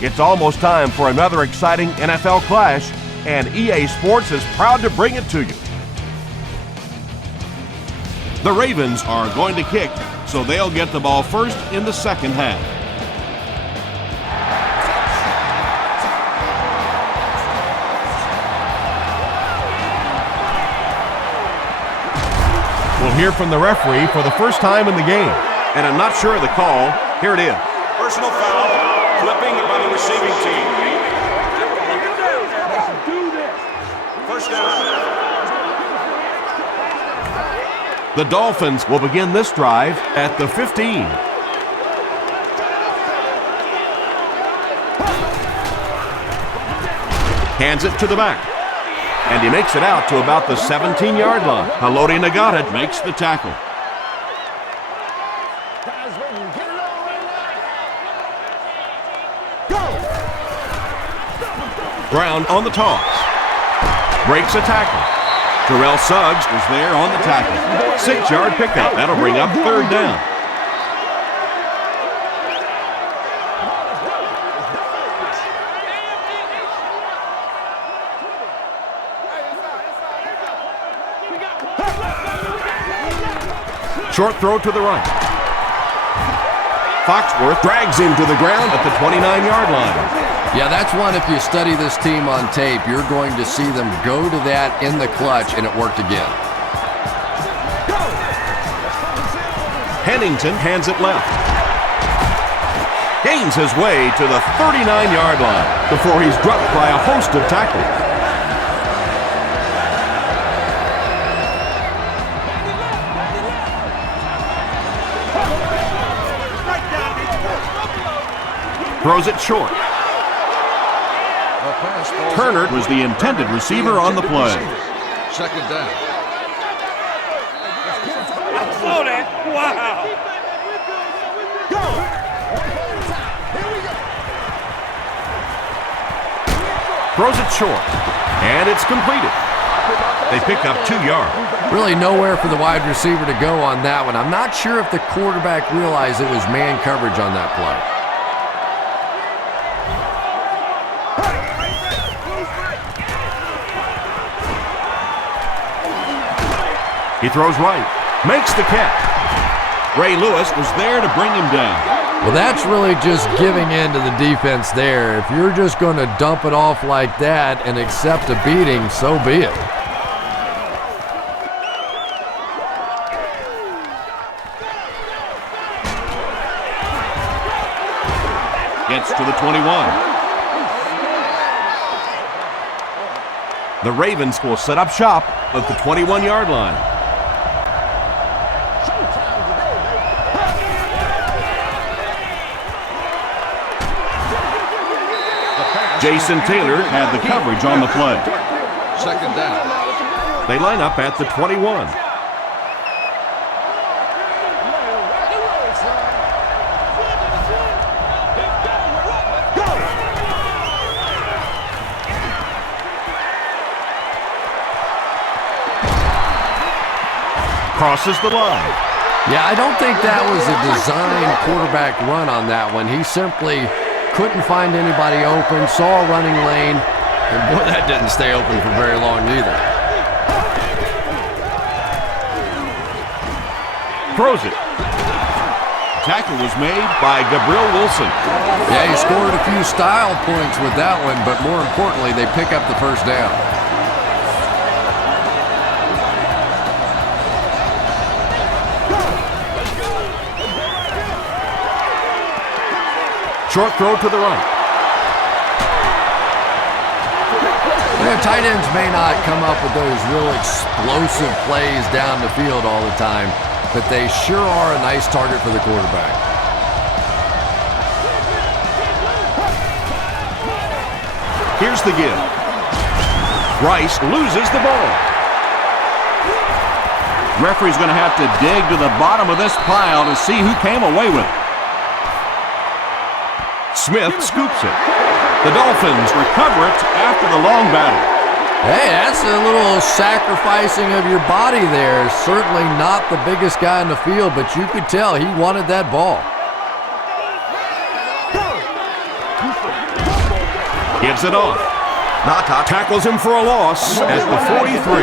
It's almost time for another exciting NFL clash, and EA Sports is proud to bring it to you. The Ravens are going to kick, so they'll get the ball first in the second half. We'll hear from the referee for the first time in the game, and I'm not sure of the call. Here it is. Personal foul, flipping by the receiving team. First down. The Dolphins will begin this drive at the 15. Hands it to the back. And he makes it out to about the 17-yard line. R.B.I makes the tackle. Brown on the toss. Breaks a tackle. Terrell Suggs was there on the tackle. 6-yard pickup. That'll bring up third down. Short throw to the right. Foxworth drags him to the ground at the 29-yard line. Yeah, that's one, if you study this team on tape, you're going to see them go to that in the clutch, and it worked again. Hennington hands it left. Gains his way to the 39-yard line before he's dropped by a host of tackles. Throws it short. Turner was the intended receiver on the play. Second down. Wow. Throws it short, and it's completed. They pick up 2 yards. Really nowhere for the wide receiver to go on that one. I'm not sure if the quarterback realized it was man coverage on that play. He throws right, makes the catch. Ray Lewis was there to bring him down. Well, that's really just giving in to the defense there. If you're just going to dump it off like that and accept a beating, so be it. Gets to the 21. The Ravens will set up shop at the 21-yard line. Jason Taylor had the coverage on the play. Second down. They line up at the 21. Crosses the line. Yeah, I don't think that was a design quarterback run on that one. He simply couldn't find anybody open, saw a running lane, and boy, that didn't stay open for very long either. Throws it. Tackle was made by Gabriel Wilson. Yeah, he scored a few style points with that one, but more importantly, they pick up the first down. Short throw to the right. Tight ends may not come up with those real explosive plays down the field all the time, but they sure are a nice target for the quarterback. Here's the give. Rice loses the ball. Referee's going to have to dig to the bottom of this pile to see who came away with it. Smith scoops it. The Dolphins recover it after the long battle. Hey, that's a little sacrificing of your body there. Certainly not the biggest guy in the field, but you could tell he wanted that ball. Hands it off. Tackles him for a loss at the 43.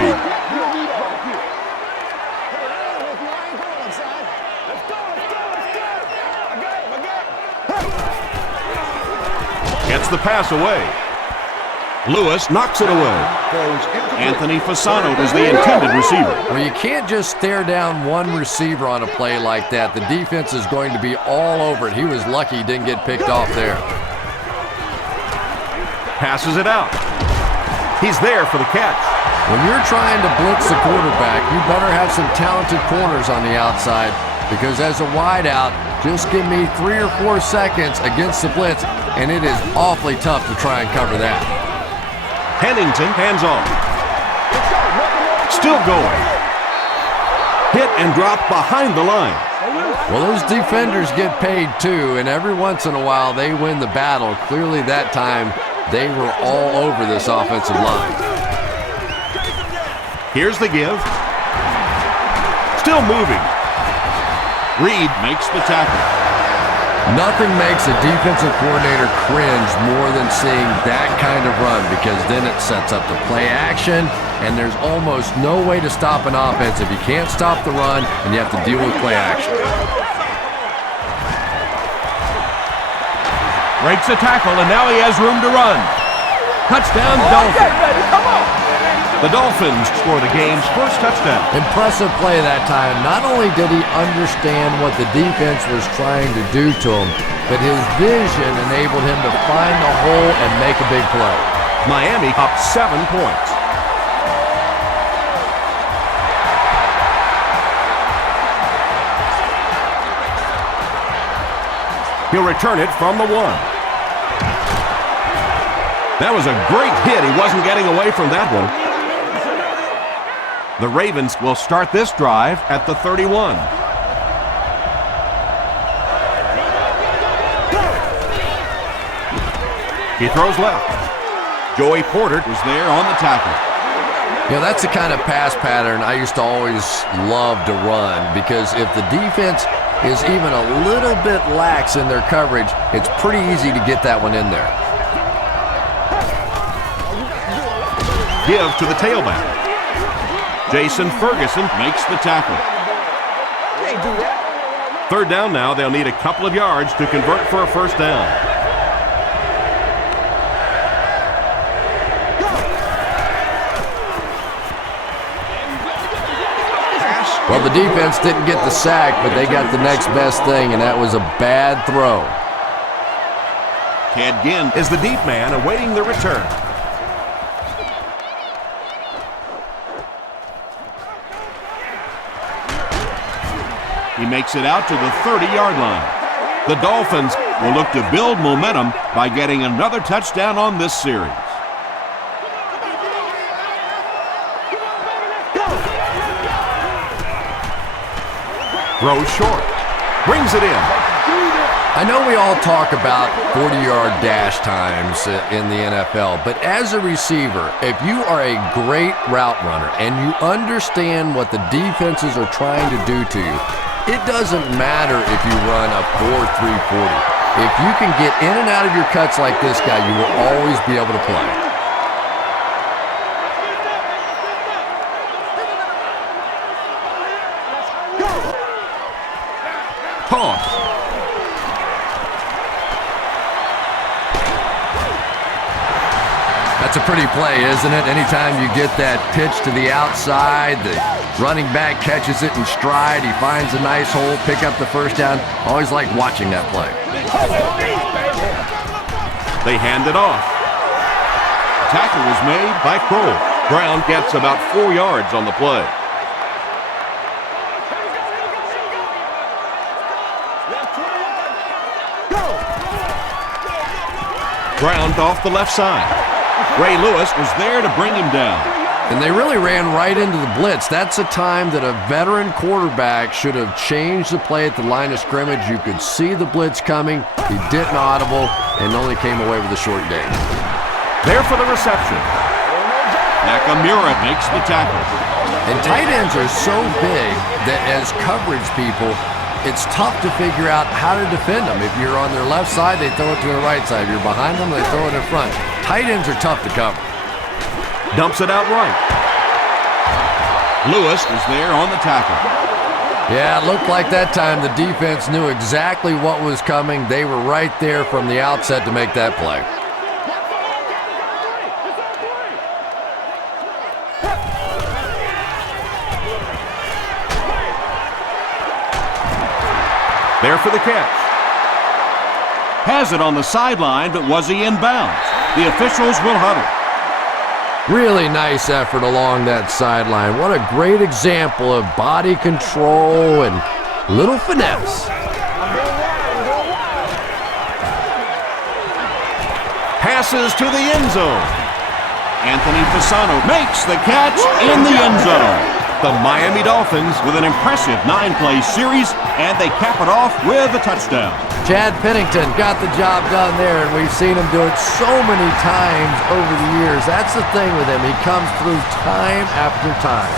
Gets the pass away. Lewis knocks it away. Anthony Fasano is the intended receiver. Well, you can't just stare down one receiver on a play like that. The defense is going to be all over it. He was lucky he didn't get picked off there. Passes it out. He's there for the catch. When you're trying to blitz the quarterback, you better have some talented corners on the outside, because as a wideout, just give me 3 or 4 seconds against the blitz, and it is awfully tough to try and cover that. Pennington hands off. Still going. Hit and drop behind the line. Well, those defenders get paid too, and every once in a while they win the battle. Clearly that time they were all over this offensive line. Here's the give. Still moving. Reed makes the tackle. Nothing makes a defensive coordinator cringe more than seeing that kind of run, because then it sets up the play action, and there's almost no way to stop an offense if you can't stop the run and you have to deal with play action. Breaks a tackle, and now he has room to run. Touchdown, Dolphins. The Dolphins score the game's first touchdown. Impressive play that time. Not only did he understand what the defense was trying to do to him, but his vision enabled him to find the hole and make a big play. Miami up 7 points. He'll return it from the 1. That was a great hit. He wasn't getting away from that one. The Ravens will start this drive at the 31. He throws left. Joey Porter was there on the tackle. You know, that's the kind of pass pattern I used to always love to run, because if the defense is even a little bit lax in their coverage, it's pretty easy to get that one in there. Give to the tailback. Jason Ferguson makes the tackle. Third down now. They'll need a couple of yards to convert for a first down. Well, the defense didn't get the sack, but they got the next best thing, and that was a bad throw. Ted Ginn is the deep man awaiting the return. He makes it out to the 30-yard line. The Dolphins will look to build momentum by getting another touchdown on this series. Throws short. Brings it in. I know we all talk about 40-yard dash times in the NFL, but as a receiver, if you are a great route runner and you understand what the defenses are trying to do to you, it doesn't matter if you run a 4.340. If you can get in and out of your cuts like this guy, you will always be able to play. Toss. That's a pretty play, isn't it? Anytime you get that pitch to the outside, the running back catches it in stride, he finds a nice hole, pick up the first down. Always like watching that play. They hand it off. Tackle was made by Kroll. Brown gets about 4 yards on the play. Ground off the left side. Ray Lewis was there to bring him down. And they really ran right into the blitz. That's a time that a veteran quarterback should have changed the play at the line of scrimmage. You could see the blitz coming. He didn't audible and only came away with a short gain. There for the reception. Nakamura makes the tackle. And tight ends are so big that as coverage people, it's tough to figure out how to defend them. If you're on their left side, they throw it to the right side. If you're behind them, they throw it in front. Tight ends are tough to cover. Dumps it out right. Lewis is there on the tackle. Yeah, it looked like that time the defense knew exactly what was coming. They were right there from the outset to make that play. There for the catch. Has it on the sideline, but was he in bounds? The officials will huddle. Really nice effort along that sideline. What a great example of body control and little finesse. Passes to the end zone. Anthony Fasano makes the catch in the end zone. The Miami Dolphins with an impressive 9-play series, and they cap it off with a touchdown. Chad Pennington got the job done there, and we've seen him do it so many times over the years. That's the thing with him. He comes through time after time.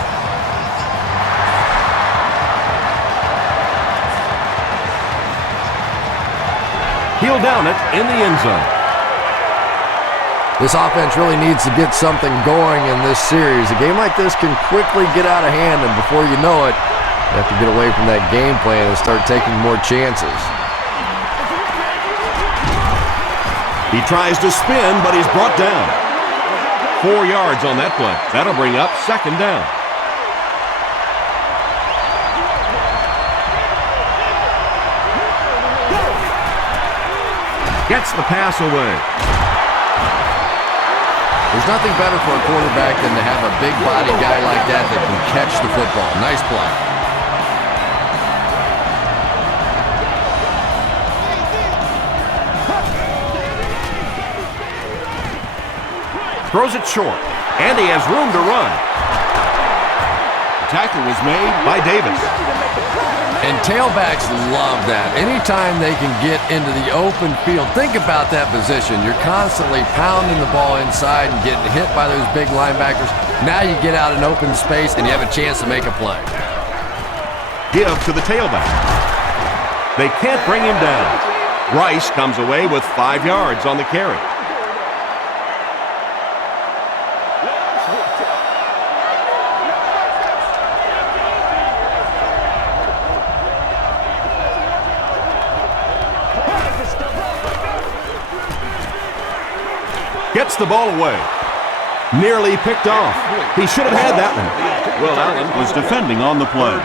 He'll down it in the end zone. This offense really needs to get something going in this series. A game like this can quickly get out of hand, and before you know it, you have to get away from that game plan and start taking more chances. He tries to spin, but he's brought down. 4 yards on that play. That'll bring up second down. Gets the pass away. There's nothing better for a quarterback than to have a big body guy like that that can catch the football. Nice play. Throws it short, and he has room to run. The tackle was made by Davis. And tailbacks love that. Anytime they can get into the open field, think about that position. You're constantly pounding the ball inside and getting hit by those big linebackers. Now you get out in open space and you have a chance to make a play. Give to the tailback. They can't bring him down. Rice comes away with 5 yards on the carry. Gets the ball away. Nearly picked off. He should have had that one. Will Allen was defending on the play.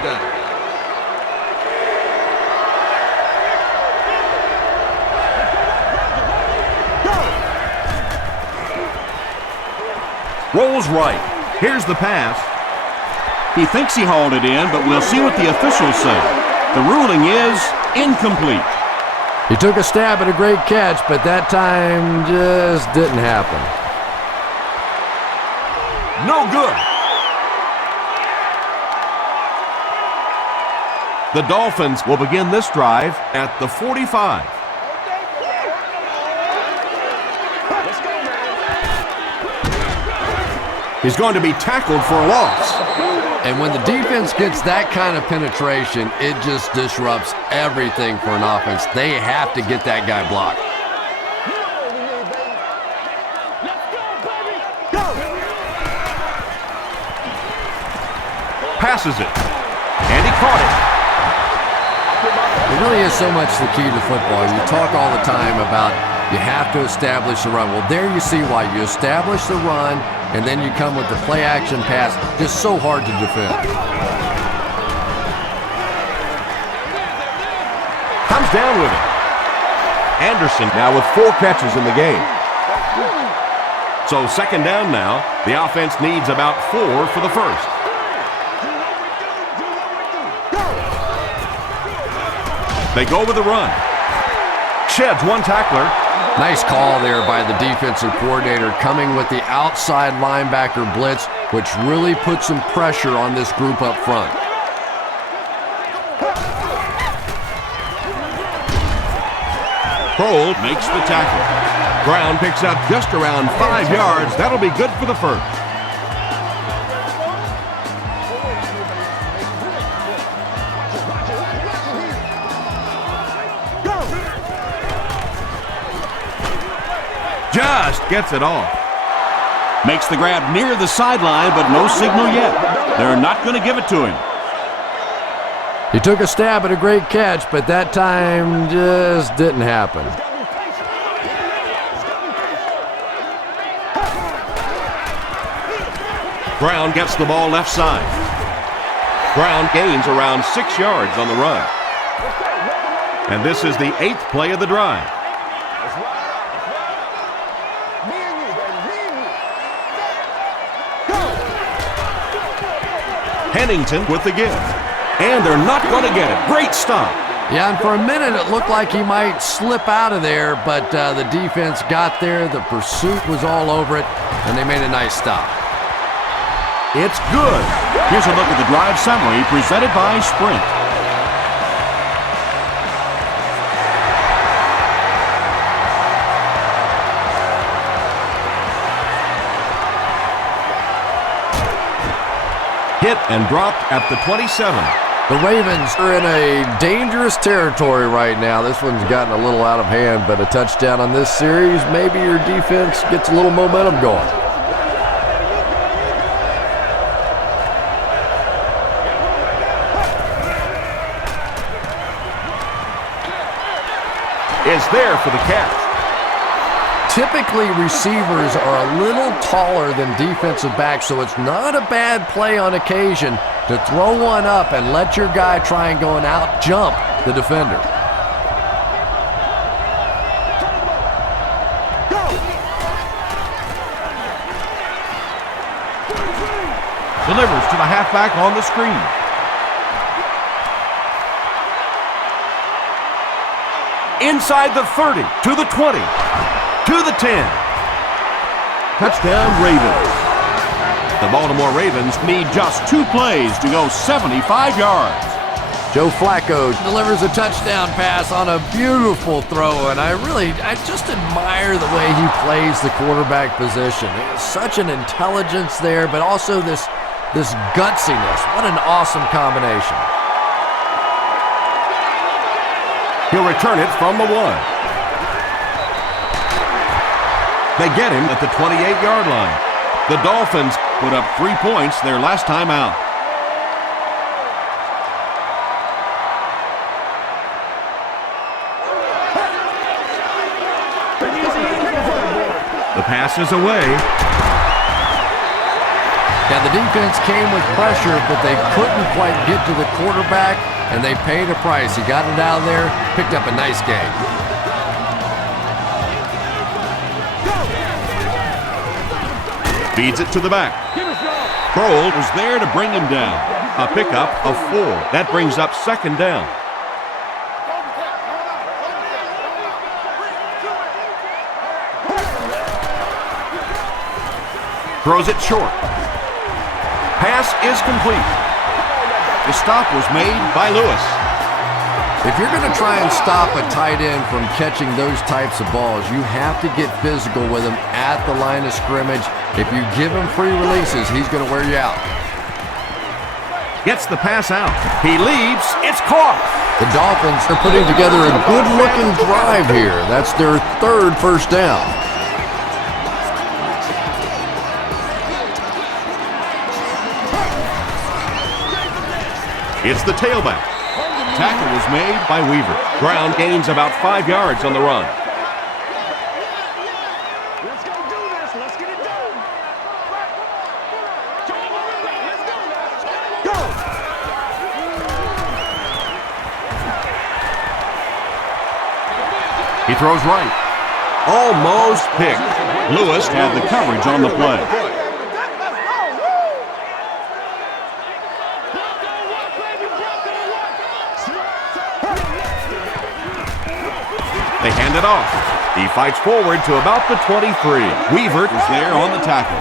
Rolls right. Here's the pass. He thinks he hauled it in, but we'll see what the officials say. The ruling is incomplete. He took a stab at a great catch, but that time just didn't happen. No good. The Dolphins will begin this drive at the 45. He's going to be tackled for a loss. And when the defense gets that kind of penetration, it just disrupts everything for an offense. They have to get that guy blocked. Passes it. And he caught it. It really is so much the key to football. You talk all the time about you have to establish the run. Well, there you see why. You establish the run, and then you come with the play-action pass. Just so hard to defend. Comes down with it. Anderson now with 4 catches in the game. So second down now. The offense needs about 4 for the first. They go with the run. Sheds one tackler. Nice call there by the defensive coordinator, coming with the outside linebacker blitz, which really puts some pressure on this group up front. Kroll makes the tackle. Brown picks up just around 5 yards. That'll be good for the first. just gets it off. Makes the grab near the sideline, but no signal yet. They're not going to give it to him. He took a stab at a great catch, but that time just didn't happen. Brown gets the ball left side. Brown gains around 6 yards on the run. And this is the 8th play of the drive. Pennington with the give. And they're not going to get it. Great stop. Yeah, and for a minute it looked like he might slip out of there, but the defense got there. The pursuit was all over it, and they made a nice stop. It's good. Here's a look at the drive summary presented by Sprint. Hit and dropped at the 27. The Ravens are in a dangerous territory right now. This one's gotten a little out of hand, but a touchdown on this series, maybe your defense gets a little momentum going. Is there for the catch. Typically, receivers are a little taller than defensive backs, so it's not a bad play on occasion to throw one up and let your guy try and go and out-jump the defender. Delivers to the halfback on the screen. Inside the 30, to the 20, to the 10. Touchdown, Ravens. The Baltimore Ravens need just 2 plays to go 75 yards. Joe Flacco delivers a touchdown pass on a beautiful throw, and I just admire the way he plays the quarterback position. It's such an intelligence there, but also this gutsiness. What an awesome combination. He'll return it from the 1. They get him at the 28-yard line. The Dolphins put up 3 points their last time out. The pass is away. Yeah, the defense came with pressure, but they couldn't quite get to the quarterback, and they paid a price. He got it out of there, picked up a nice game. Feeds it to the back. Kroll was there to bring him down. A pickup of 4. That brings up 2nd down. Throws it short. Pass is complete. The stop was made by Lewis. If you're going to try and stop a tight end from catching those types of balls, you have to get physical with him at the line of scrimmage. If you give him free releases, he's going to wear you out. Gets the pass out. He leaps. It's caught. The Dolphins are putting together a good-looking drive here. That's their 3rd first down. It's the tailback. Tackle was made by Weaver. Brown gains about 5 yards on the run. Let's go do this. Let's get it done. Go. He throws right. Almost picked. Lewis had the coverage on the play. They hand it off. He fights forward to about the 23. Weaver is there on the tackle.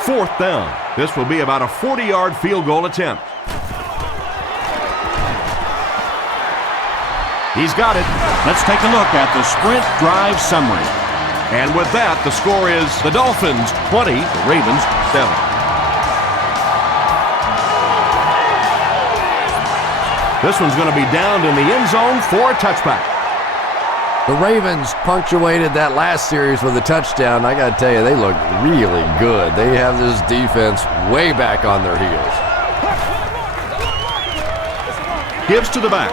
4th down. This will be about a 40-yard field goal attempt. He's got it. Let's take a look at the Sprint drive summary. And with that, the score is the Dolphins 20, the Ravens 7. This one's going to be downed in the end zone for a touchback. The Ravens punctuated that last series with a touchdown. I got to tell you, they look really good. They have this defense way back on their heels. Gives to the back.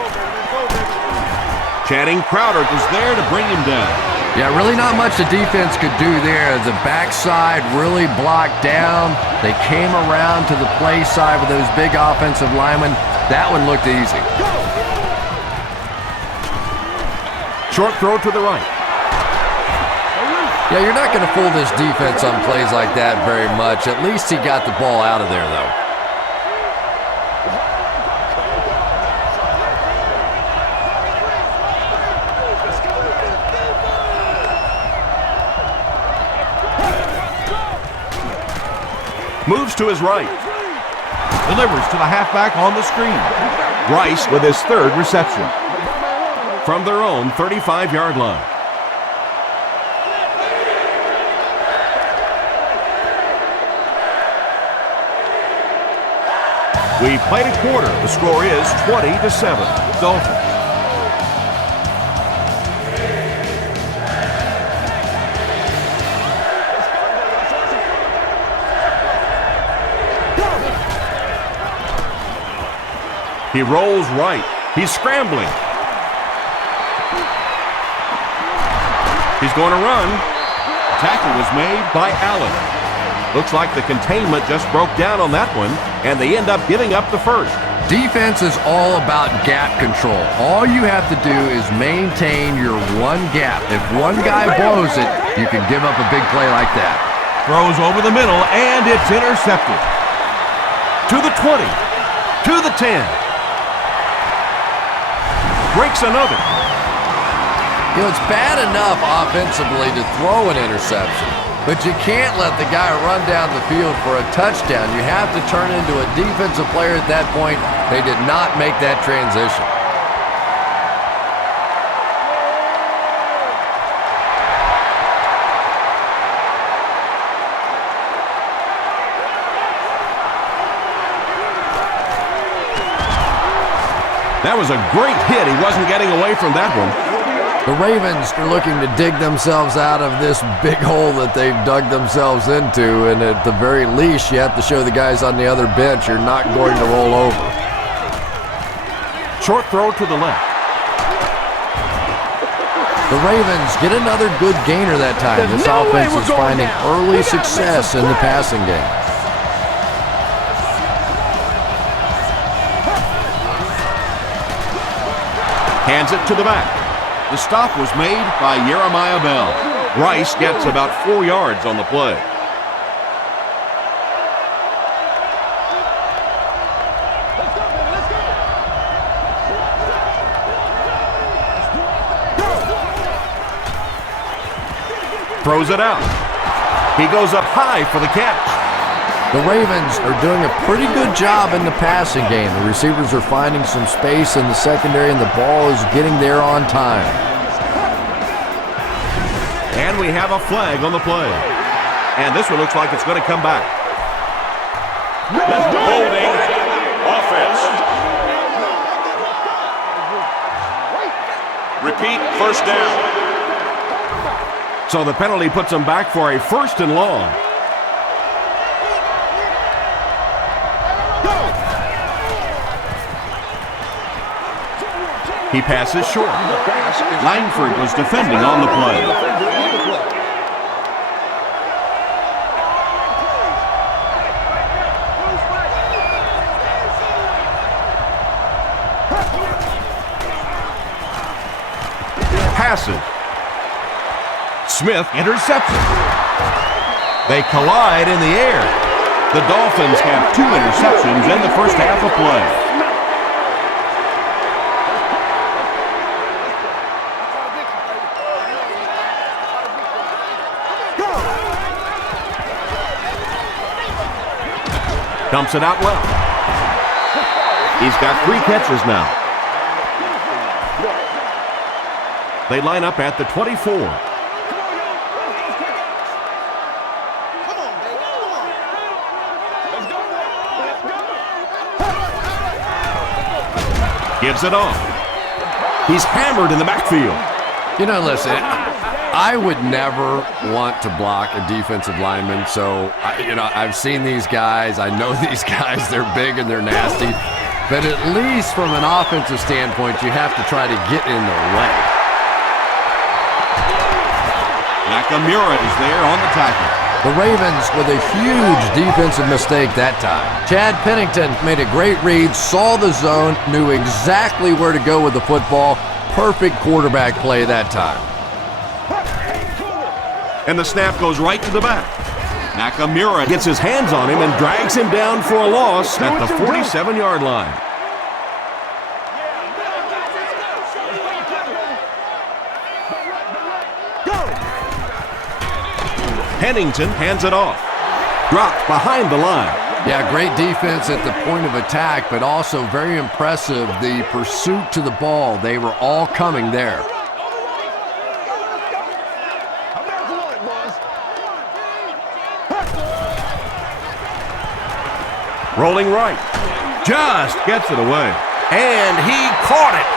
Channing Crowder is there to bring him down. Yeah, really not much the defense could do there. The backside really blocked down. They came around to the play side with those big offensive linemen. That one looked easy. Short throw to the right. Yeah, you're not going to fool this defense on plays like that very much. At least he got the ball out of there, though. Moves to his right. Delivers to the halfback on the screen. Rice with his third reception. From their own 35-yard line. We played a quarter. The score is 20-7. Dolphins. He rolls right. He's scrambling. He's going to run. Tackle was made by Allen. Looks like the containment just broke down on that one, and they end up giving up the first. Defense is all about gap control. All you have to do is maintain your one gap. If one guy blows it, you can give up a big play like that. Throws over the middle, and it's intercepted. To the 20. To the 10. Breaks another. You know, it's bad enough offensively to throw an interception, but you can't let the guy run down the field for a touchdown. You have to turn into a defensive player at that point. They did not make that transition. That was a great hit. He wasn't getting away from that one. The Ravens are looking to dig themselves out of this big hole that they've dug themselves into, and at the very least, you have to show the guys on the other bench you're not going to roll over. Short throw to the left. The Ravens get another good gainer that time. This offense is finding early success in the passing game. Hands it to the back. The stop was made by Jeremiah Bell. Rice gets about 4 yards on the play. Throws it out. He goes up high for the catch. The Ravens are doing a pretty good job in the passing game. The receivers are finding some space in the secondary, and the ball is getting there on time. And we have a flag on the play. And this one looks like it's going to come back. Holding offense. Repeat, first down. So the penalty puts them back for a first and long. He passes short. Langford was defending on the play. Passes. Smith intercepts it. They collide in the air. The Dolphins have 2 interceptions in the first half of play. Dumps it out well. He's got 3 catches now. They line up at the 24. Gives it off. He's hammered in the backfield. You know, listen, I would never want to block a defensive lineman. So, I've seen these guys. I know these guys. They're big and they're nasty. But at least from an offensive standpoint, you have to try to get in their way. Nakamura is there on the tackle. The Ravens with a huge defensive mistake that time. Chad Pennington made a great read, saw the zone, knew exactly where to go with the football. Perfect quarterback play that time. And the snap goes right to the back. Nakamura gets his hands on him and drags him down for a loss at the 47-yard line. Pennington hands it off. Dropped behind the line. Yeah, great defense at the point of attack, but also very impressive, the pursuit to the ball. They were all coming there. Rolling right. Just gets it away. And he caught it.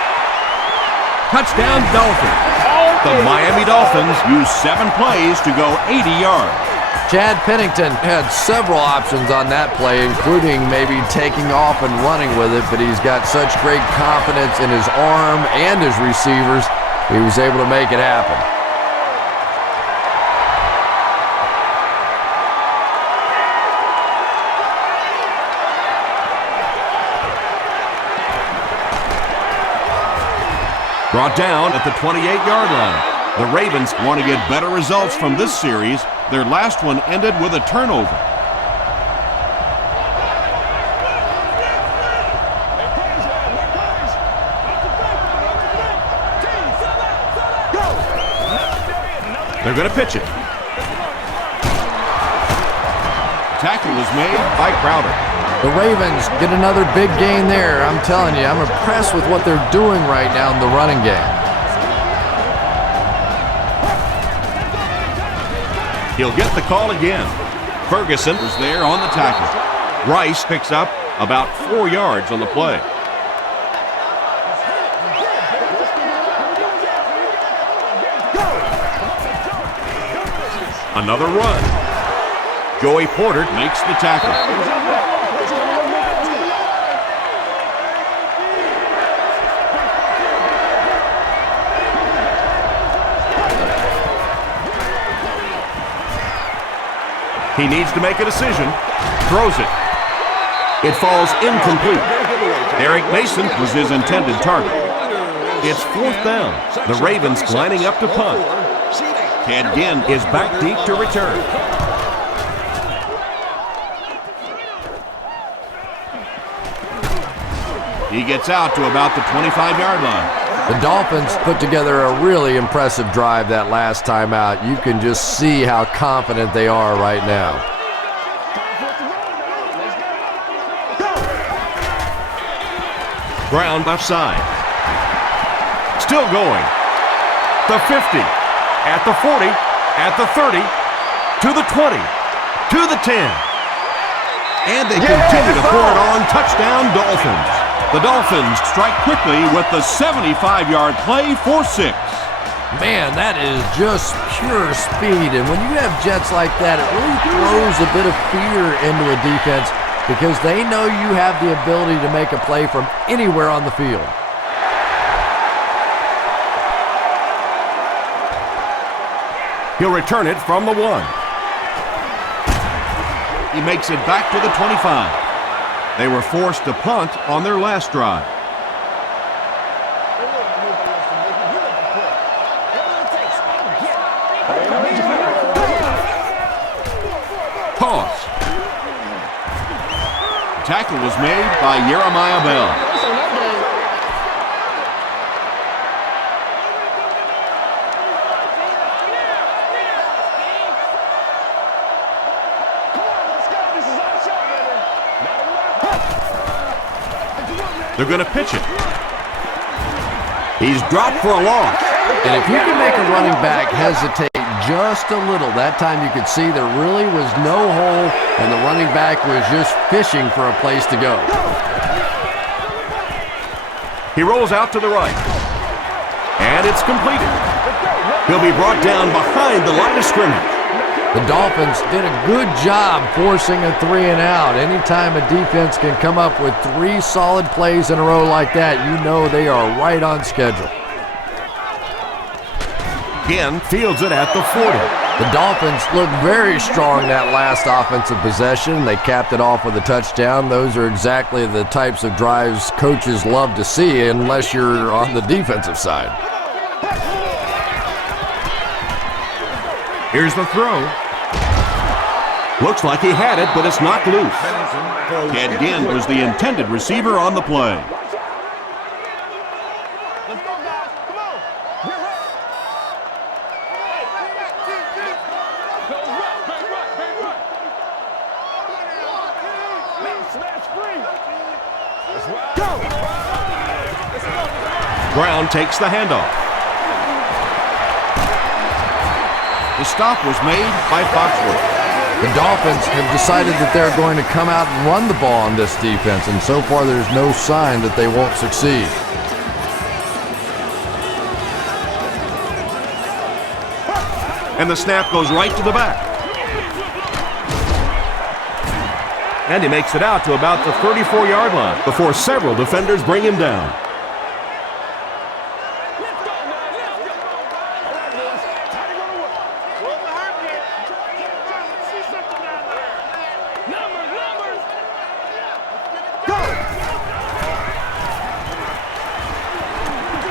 Touchdown Dolphins. The Miami Dolphins use 7 plays to go 80 yards. Chad Pennington had several options on that play, including maybe taking off and running with it, but he's got such great confidence in his arm and his receivers, he was able to make it happen. Brought down at the 28-yard line. The Ravens want to get better results from this series. Their last one ended with a turnover. They're going to pitch it. Tackle is made by Crowder. The Ravens get another big gain there. I'm telling you, I'm impressed with what they're doing right now in the running game. He'll get the call again. Ferguson was there on the tackle. Rice picks up about 4 yards on the play. Another run. Joey Porter makes the tackle. He needs to make a decision. Throws it. It falls incomplete. Eric Mason was his intended target. It's 4th down. The Ravens lining up to punt. Ted Ginn is back deep to return. He gets out to about the 25-yard line. The Dolphins put together a really impressive drive that last time out. You can just see how confident they are right now. Brown left side. Still going. The 50. At the 40. At the 30. To the 20. To the 10. And they continue to pour it on. Touchdown Dolphins. The Dolphins strike quickly with the 75-yard play for 6. Man, that is just pure speed. And when you have jets like that, it really throws a bit of fear into a defense because they know you have the ability to make a play from anywhere on the field. He'll return it from the 1. He makes it back to the 25. They were forced to punt on their last drive. Toss. Tackle was made by Jeremiah Bell. They're going to pitch it. He's dropped for a loss. And if you can make a running back hesitate just a little, that time you could see there really was no hole and the running back was just fishing for a place to go. He rolls out to the right. And it's completed. He'll be brought down behind the line of scrimmage. The Dolphins did a good job forcing a 3 and out. Anytime a defense can come up with 3 solid plays in a row like that, you know they are right on schedule. Again, fields it at the 40. The Dolphins looked very strong that last offensive possession. They capped it off with a touchdown. Those are exactly the types of drives coaches love to see unless you're on the defensive side. Here's the throw. Looks like he had it, but it's knocked loose. Ed Ginn was the intended receiver on the play. Let's go, guys. Come on. Get ready. Smash free. Go. Brown takes the handoff. The stop was made by Foxworth. The Dolphins have decided that they're going to come out and run the ball on this defense, and so far there's no sign that they won't succeed. And the snap goes right to the back. And he makes it out to about the 34-yard line before several defenders bring him down.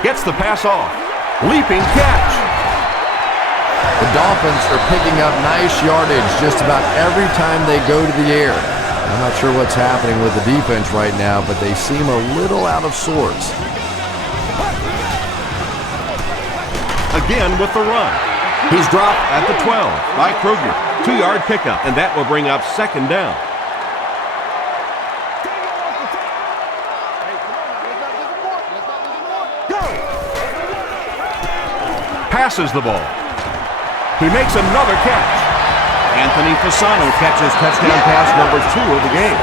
Gets the pass off. Leaping catch. The Dolphins are picking up nice yardage just about every time they go to the air. I'm not sure what's happening with the defense right now, but they seem a little out of sorts. Again with the run. He's dropped at the 12 by Kruger. 2-yard pickup, and that will bring up second down. Passes the ball. He makes another catch. Anthony Fasano catches touchdown pass number 2 of the game.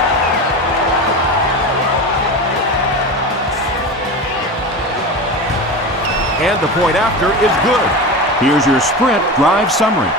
And the point after is good. Here's your sprint drive summary.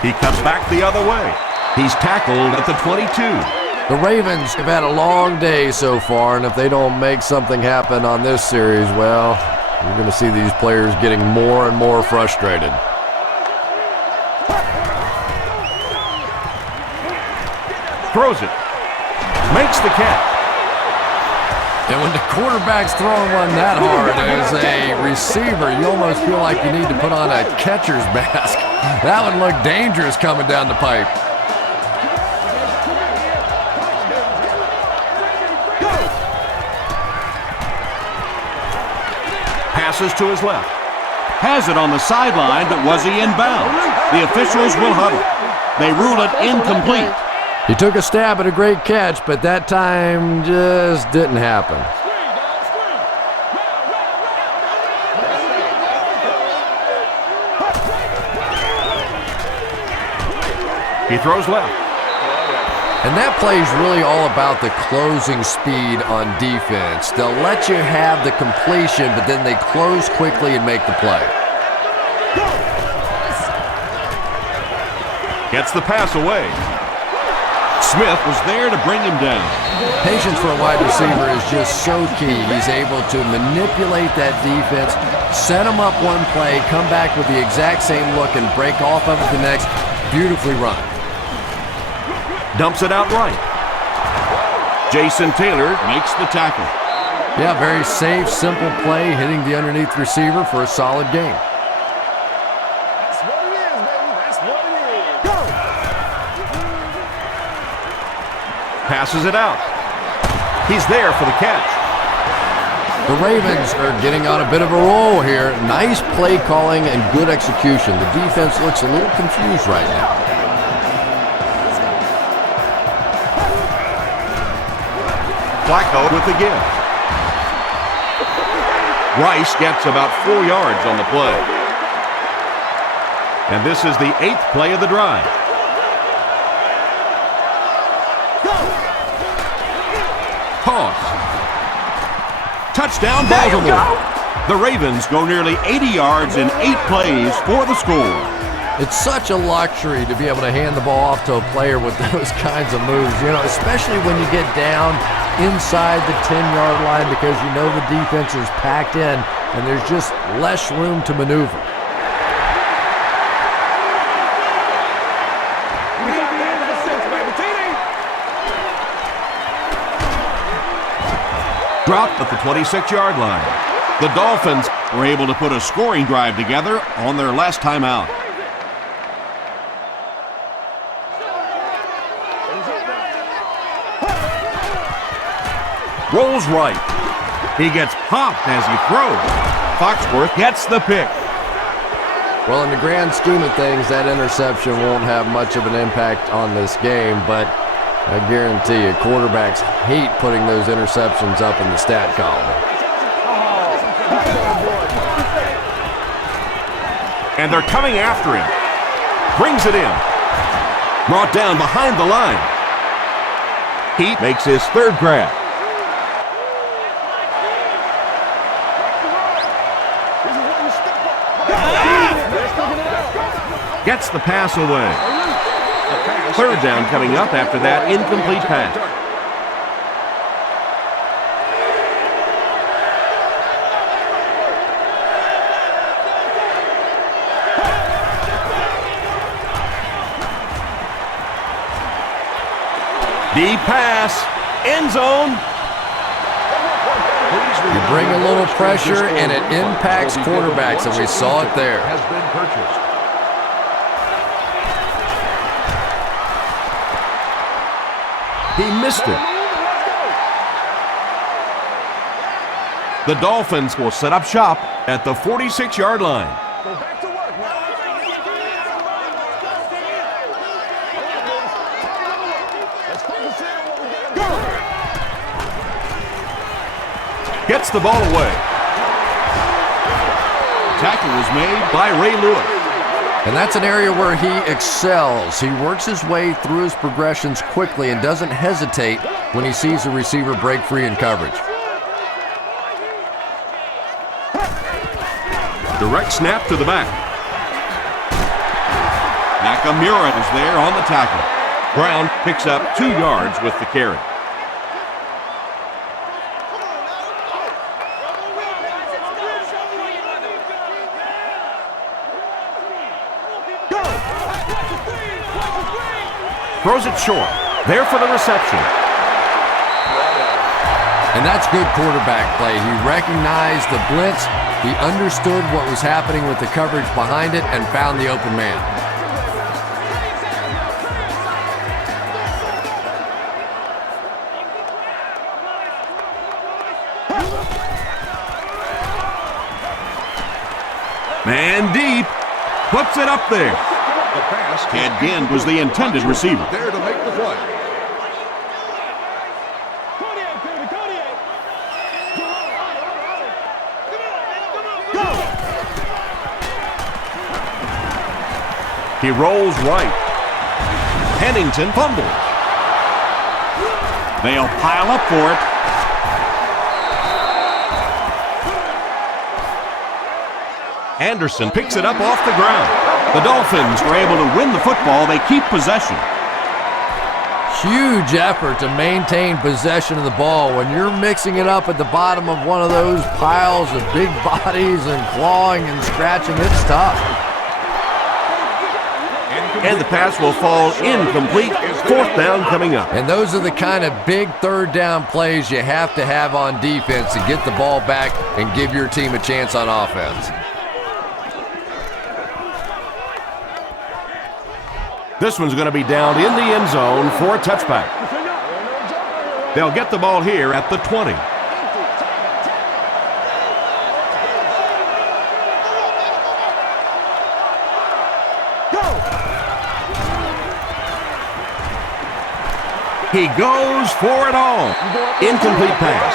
He cuts back the other way. He's tackled at the 22. The Ravens have had a long day so far, and if they don't make something happen on this series, well, you're going to see these players getting more and more frustrated. Throws it. Makes the catch. And when the quarterback's throwing one that hard as a receiver, you almost feel like you need to put on a catcher's mask. That would look dangerous coming down the pipe. Passes to his left. Has it on the sideline, but was he in bounds? The officials will huddle. They rule it incomplete. He took a stab at a great catch, but that time just didn't happen. He throws left. And that play is really all about the closing speed on defense. They'll let you have the completion, but then they close quickly and make the play. Gets the pass away. Smith was there to bring him down. Patience for a wide receiver is just so key. He's able to manipulate that defense, set them up one play, come back with the exact same look, and break off of it the next. Beautifully run. Dumps it out right. Jason Taylor makes the tackle. Yeah, very safe, simple play, hitting the underneath receiver for a solid gain. That's what it is, baby. That's what it is. Go! Passes it out. He's there for the catch. The Ravens are getting on a bit of a roll here. Nice play calling and good execution. The defense looks a little confused right now. Flacco with the give. Rice gets about 4 yards on the play. And this is the 8th play of the drive. toss. Touchdown, Baltimore. The Ravens go nearly 80 yards in 8 plays for the score. It's such a luxury to be able to hand the ball off to a player with those kinds of moves, you know, especially when you get down inside the 10-yard line because you know the defense is packed in and there's just less room to maneuver. Dropped at the 26-yard line. The Dolphins were able to put a scoring drive together on their last time out. Rolls right. He gets popped as he throws. Foxworth gets the pick. Well, in the grand scheme of things, that interception won't have much of an impact on this game, but I guarantee you, quarterbacks hate putting those interceptions up in the stat column. And they're coming after him. Brings it in. Brought down behind the line. He makes his third grab. Gets the pass away. Third down coming up after that incomplete pass. Deep pass, end zone. You bring a little pressure and it impacts quarterbacks, and we saw it there. Has been purchased. He missed it. The Dolphins will set up shop at the 46-yard line. Go back to work now. Let's focus in on what we got to do. Gets the ball away. Tackle was made by Ray Lewis. And that's an area where he excels. He works his way through his progressions quickly and doesn't hesitate when he sees a receiver break free in coverage. Direct snap to the back. Nakamura is there on the tackle. Brown picks up 2 yards with the carry. Throws it short. There for the reception. And that's good quarterback play. He recognized the blitz. He understood what was happening with the coverage behind it and found the open man. Man deep. Puts it up there. The pass. Ted Ginn was the intended receiver. There to make the play. He rolls right. Pennington fumbles. They'll pile up for it. Anderson picks it up off the ground. The Dolphins are able to win the football. They keep possession. Huge effort to maintain possession of the ball. When you're mixing it up at the bottom of one of those piles of big bodies and clawing and scratching, it's tough. And the pass will fall incomplete. Fourth down coming up. And those are the kind of big third down plays you have to have on defense to get the ball back and give your team a chance on offense. This one's going to be down in the end zone for a touchback. They'll get the ball here at the 20. He goes for it all. Incomplete pass.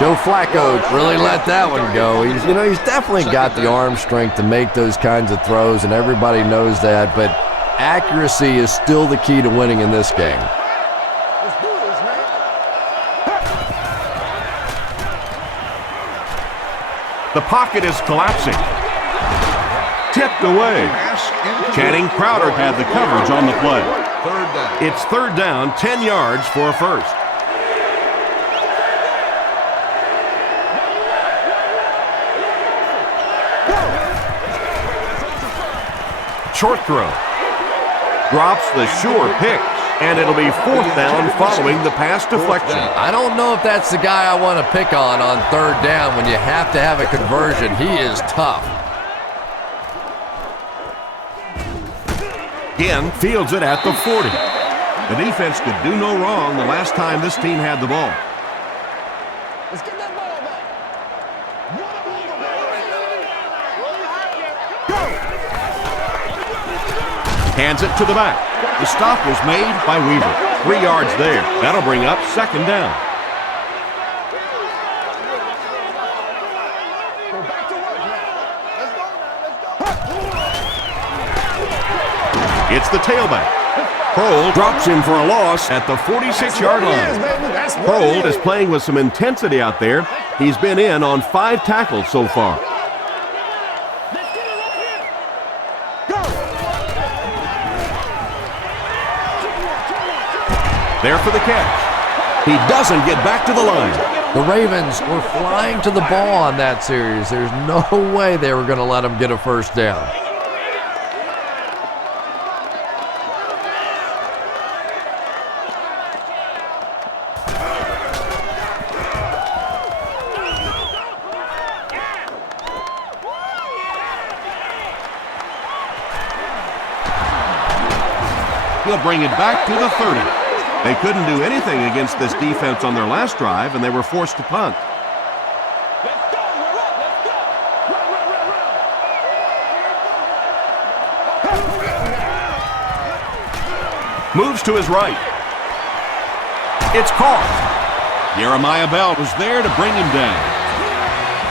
Joe Flacco really let that one go. He's definitely got the arm strength to make those kinds of throws, and everybody knows that, but accuracy is still the key to winning in this game. Let's do this, man. The pocket is collapsing. Tipped away. Channing Crowder had the coverage on the play. Third down. It's third down, 10 yards for a first. Short throw. Drops the sure pick. And it'll be fourth down following the pass deflection. I don't know if that's the guy I want to pick on third down when you have to have a conversion. He is tough. Again, fields it at the 40. The defense could do no wrong the last time this team had the ball. Let's get that ball back. Hands it to the back. The stop was made by Weaver. 3 yards there. That'll bring up second down. Go back to work now. Let's go now. It's the tailback. Kroll drops him for a loss at the 46-yard line. Kroll is playing with some intensity out there. He's been in on 5 tackles so far. There for the catch. He doesn't get back to the line. The Ravens were flying to the ball on that series. There's no way they were going to let him get a first down. He'll bring it back to the 30. They couldn't do anything against this defense on their last drive, and they were forced to punt. Let's go. We're up. Let's go. Run. Moves to his right. It's caught. Jeremiah Bell was there to bring him down.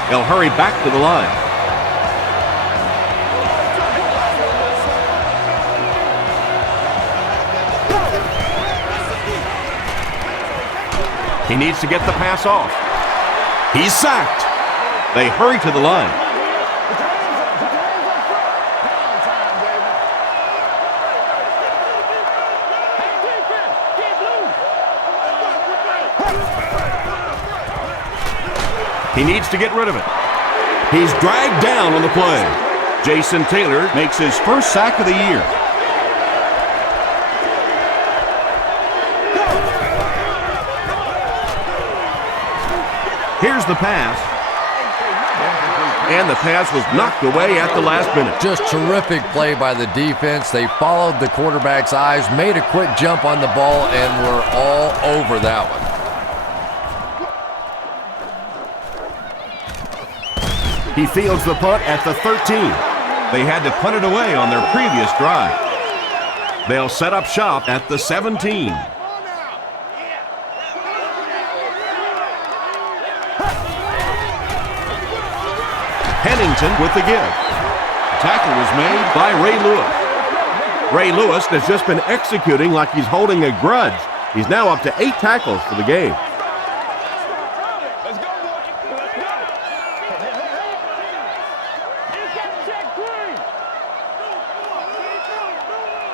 They'll hurry back to the line. He needs to get the pass off. He's sacked. They hurry to the line. He needs to get rid of it. He's dragged down on the play. Jason Taylor makes his first sack of the year. Here's the pass. And the pass was knocked away at the last minute. Just terrific play by the defense. They followed the quarterback's eyes, made a quick jump on the ball, and were all over that one. He fields the punt at the 13. They had to punt it away on their previous drive. They'll set up shop at the 17. Pennington with the give. Tackle was made by Ray Lewis. Ray Lewis has just been executing like he's holding a grudge. He's now up to 8 tackles for the game. Let's go, boy. Let's go. Check three.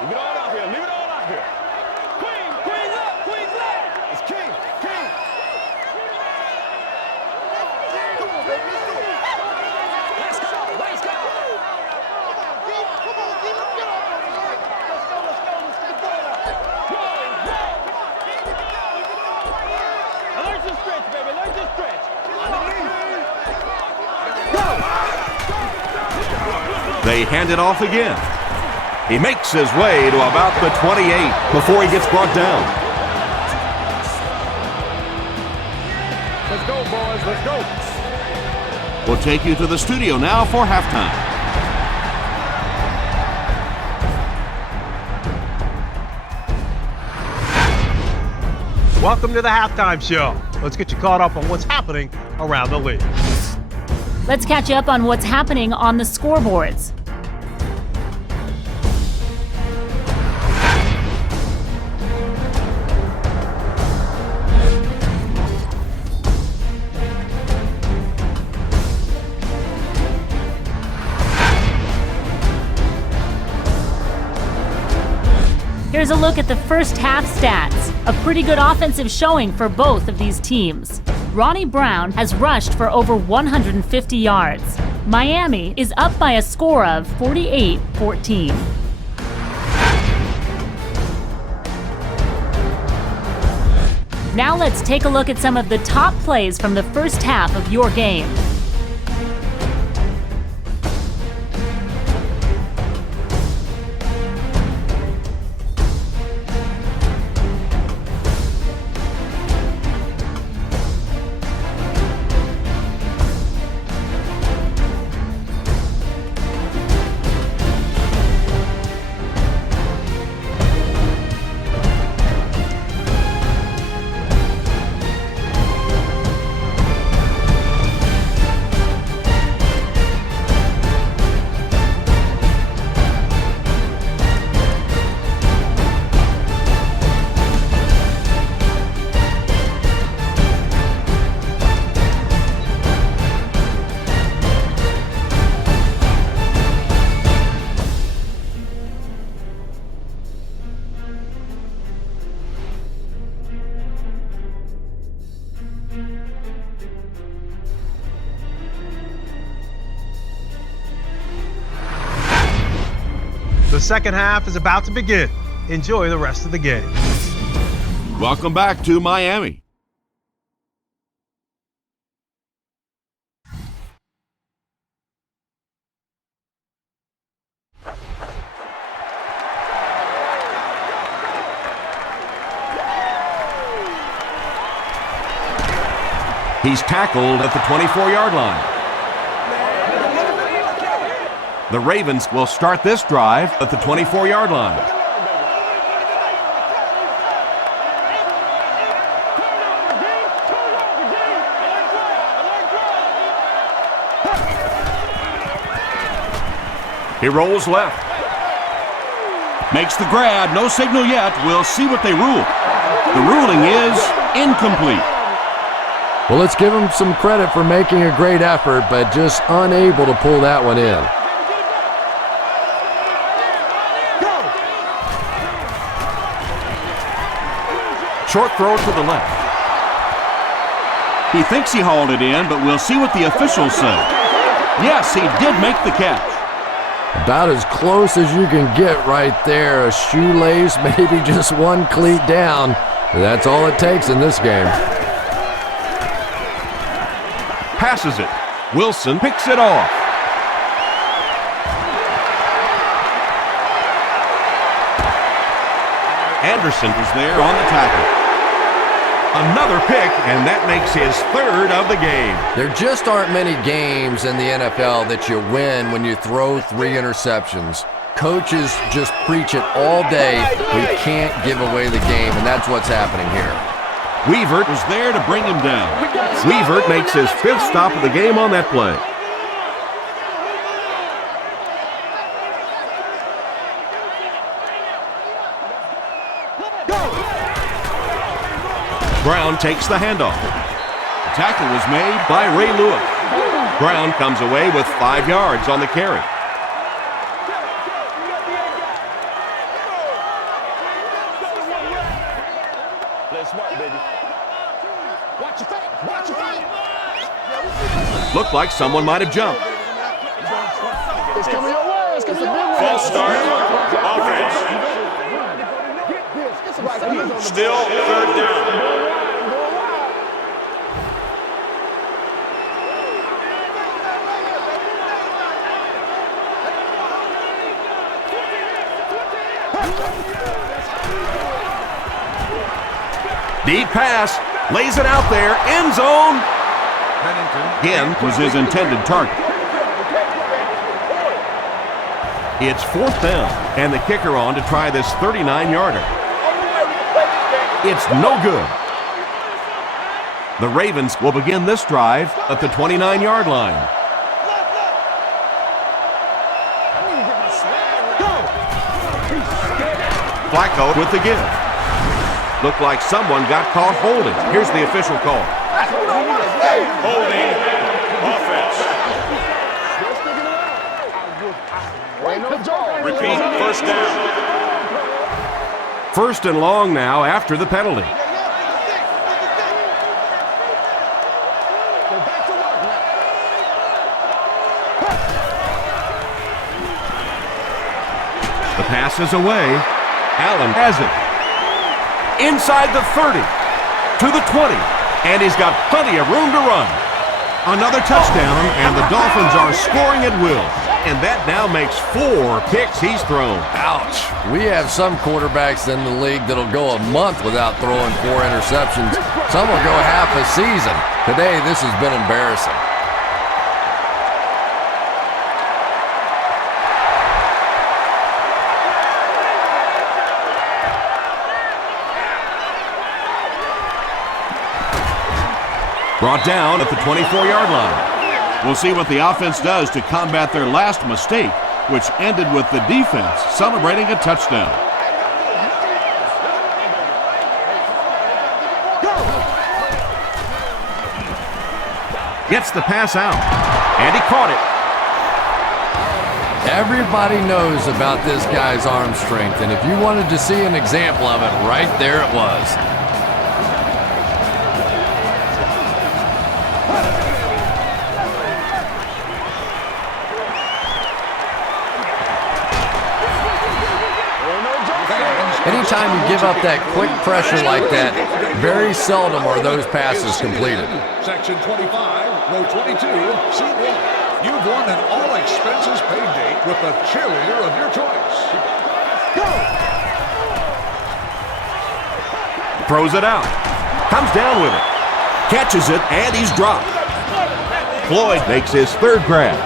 Leave it all out here. Leave it all out here. Queen left. Queen left. It's King. Come on, baby. Let's go. Let's go. Come on, D. Let's get off of here. Let's go. Let's get the ball out. Learn to stretch, baby. Learn to stretch. They hand it off again. He makes his way to about the 28 before he gets brought down. Let's go, boys. Let's go. We'll take you to the studio now for halftime. Welcome to the halftime show. Let's get you caught up on what's happening around the league. Let's catch you up on what's happening on the scoreboards. Here's a look at the first half stats. A pretty good offensive showing for both of these teams. Ronnie Brown has rushed for over 150 yards. Miami is up by a score of 48-14. Now let's take a look at some of the top plays from the first half of your game. The second half is about to begin. Enjoy the rest of the game. Welcome back to Miami. He's tackled at the 24-yard line. The Ravens will start this drive at the 24-yard line. He rolls left. Makes the grab. No signal yet. We'll see what they rule. The ruling is incomplete. Well, let's give him some credit for making a great effort, but just unable to pull that one in. Short throw to the left. He thinks he hauled it in, but we'll see what the officials say. Yes, he did make the catch. About as close as you can get right there. A shoelace, maybe just one cleat down. That's all it takes in this game. Passes it. Wilson picks it off. Anderson was there on the tackle. Another pick, and that makes his third of the game. There just aren't many games in the NFL that you win when you throw 3 interceptions. Coaches just preach it all day. We can't give away the game, and that's what's happening here. Weaver was there to bring him down. Weaver makes his 5th stop of the game on that play. Brown takes the handoff. The tackle was made by Ray Lewis. Brown comes away with 5 yards on the carry. Looked like someone might have jumped. False start. Offense. Still third down. Deep pass. Lays it out there. End zone. Again was his intended target. It's 4th down, and the kicker on to try this 39-yarder. It's no good. The Ravens will begin this drive at the 29-yard line. Flacco with the give. Looked like someone got caught holding. Here's the official call. Holding. Offense. Repeat, first down. First and long now after the penalty. The pass is away. Allen has it. Inside the 30, to the 20, and he's got plenty of room to run. Another touchdown, and the Dolphins are scoring at will. And that now makes 4 picks he's thrown. Ouch. We have some quarterbacks in the league that'll go a month without throwing 4 interceptions. Some will go half a season. Today, this has been embarrassing. Brought down at the 24-yard line. We'll see what the offense does to combat their last mistake, which ended with the defense celebrating a touchdown. Gets the pass out, and he caught it. Everybody knows about this guy's arm strength, and if you wanted to see an example of it, right there it was. Anytime you give up that quick pressure like that, very seldom are those passes completed. Section 25, row 22, seat 1. You've won an all-expenses-paid date with the cheerleader of your choice. Go! Throws it out. Comes down with it. Catches it, and he's dropped. Floyd makes his 3rd grab.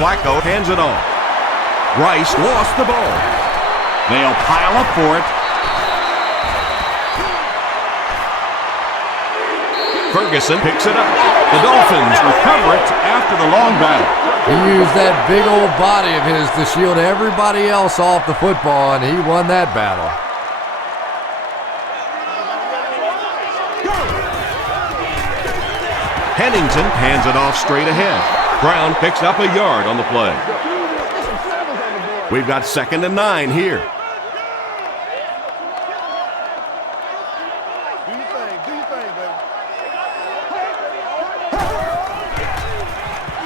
Flacco hands it off. Rice lost the ball. They'll pile up for it. Ferguson picks it up. The Dolphins recover it after the long battle. He used that big old body of his to shield everybody else off the football, and he won that battle. Pennington hands it off straight ahead. Brown picks up a yard on the play. We've got 2nd and 9 here.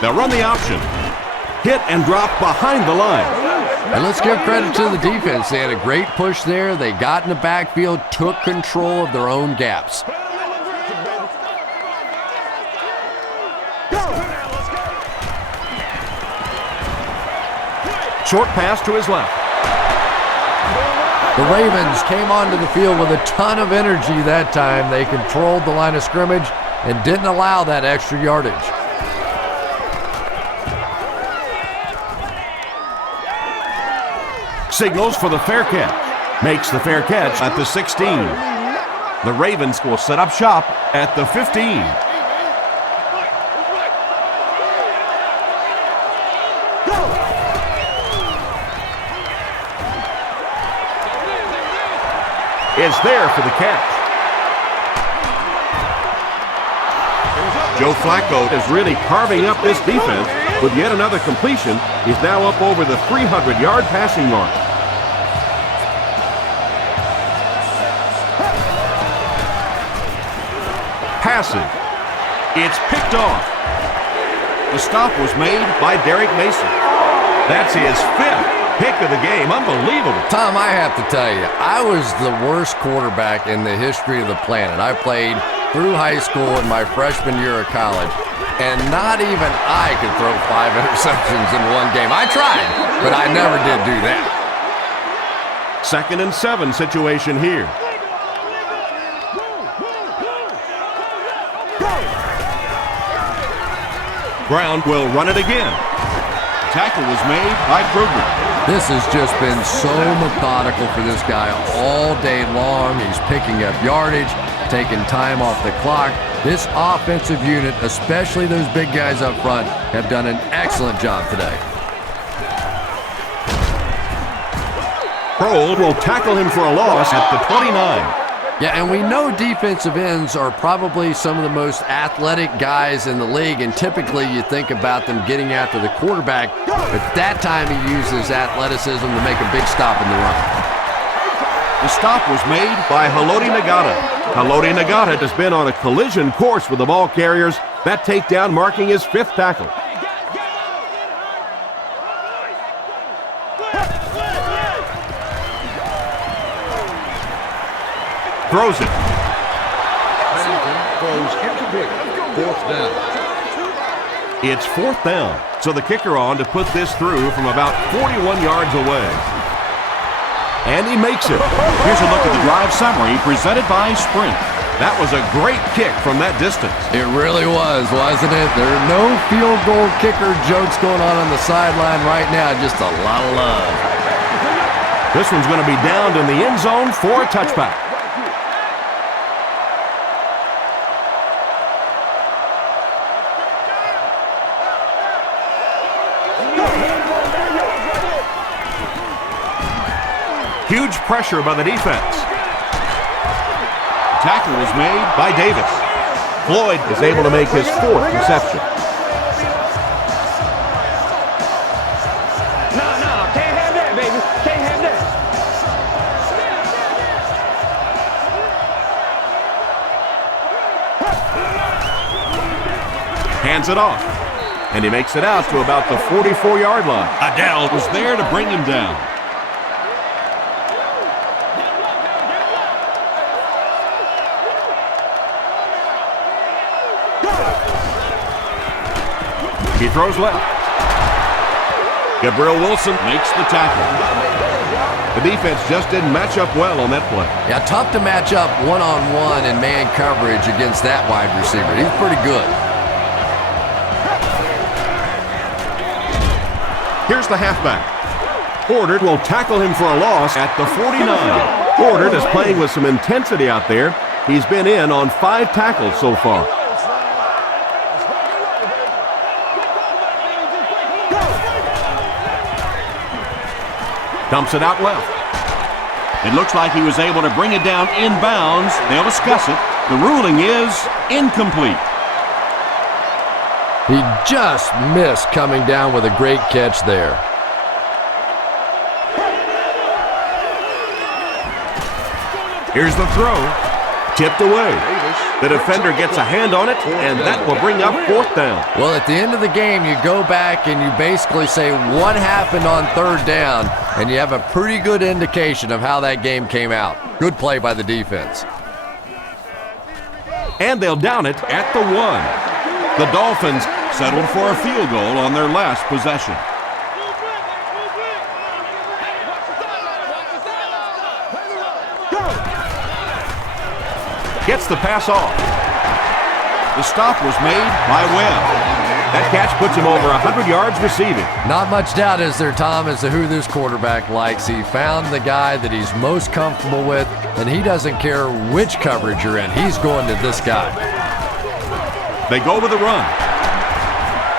They'll run the option. Hit and drop behind the line. And let's give credit to the defense. They had a great push there. They got in the backfield, took control of their own gaps. Short pass to his left. The Ravens came onto the field with a ton of energy that time. They controlled the line of scrimmage and didn't allow that extra yardage. Signals for the fair catch. Makes the fair catch at the 16. The Ravens will set up shop at the 15. Is there for the catch. Joe Flacco is really carving up this defense with yet another completion. He's now up over the 300-yard passing mark. Passing. It's picked off. The stop was made by Derek Mason. That's his 5th pick of the game. Unbelievable. Tom, I have to tell you, I was the worst quarterback in the history of the planet. I played through high school and my freshman year of college, and not even I could throw 5 interceptions in one game. I tried, but I never did do that. 2nd and 7 situation here. Brown will run it again. Tackle was made by Kruger. This has just been so methodical for this guy all day long. He's picking up yardage, taking time off the clock. This offensive unit, especially those big guys up front, have done an excellent job today. Kroll will tackle him for a loss at the 29. Yeah, and we know defensive ends are probably some of the most athletic guys in the league, and typically you think about them getting after the quarterback, but that time he uses athleticism to make a big stop in the run. The stop was made by Haloti Ngata. Haloti Ngata has been on a collision course with the ball carriers. That takedown marking his 5th tackle. Throws it. Throws incomplete. 4th down. It's 4th down. So the kicker on to put this through from about 41 yards away. And he makes it. Here's a look at the drive summary presented by Sprint. That was a great kick from that distance. It really was, wasn't it? There are no field goal kicker jokes going on the sideline right now. Just a lot of love. This one's going to be downed in the end zone for a touchback. Huge pressure by the defense. Tackle was made by Davis. Floyd is able to make his 4th reception. No, can't have that, baby. Can't have that. Hands it off. And he makes it out to about the 44-yard line. Adele was there to bring him down. He throws left. Gabriel Wilson makes the tackle. The defense just didn't match up well on that play. Yeah, tough to match up one-on-one in man coverage against that wide receiver. He's pretty good. Here's the halfback. Porter will tackle him for a loss at the 49. Porter is playing with some intensity out there. He's been in on 5 tackles so far. Dumps it out left. It looks like he was able to bring it down inbounds. They'll discuss it. The ruling is incomplete. He just missed coming down with a great catch there. Here's the throw. Tipped away. The defender gets a hand on it, and that will bring up 4th down. Well, at the end of the game, you go back and you basically say what happened on 3rd down, and you have a pretty good indication of how that game came out. Good play by the defense. And they'll down it at the 1. The Dolphins settled for a field goal on their last possession. Gets the pass off. The stop was made by Webb. That catch puts him over 100 yards receiving. Not much doubt, is there, Tom, as to who this quarterback likes. He found the guy that he's most comfortable with, and he doesn't care which coverage you're in. He's going to this guy. They go with the run.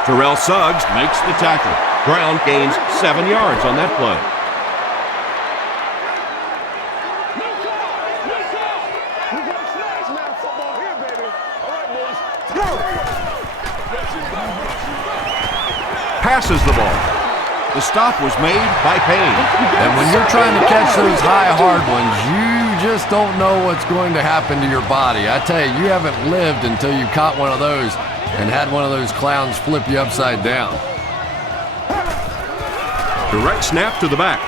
Terrell Suggs makes the tackle. Brown gains 7 yards on that play. Passes the ball. The stop was made by Payne. And when you're trying to catch those high, hard ones, you just don't know what's going to happen to your body. I tell you, you haven't lived until you caught one of those and had one of those clowns flip you upside down. Direct snap to the back.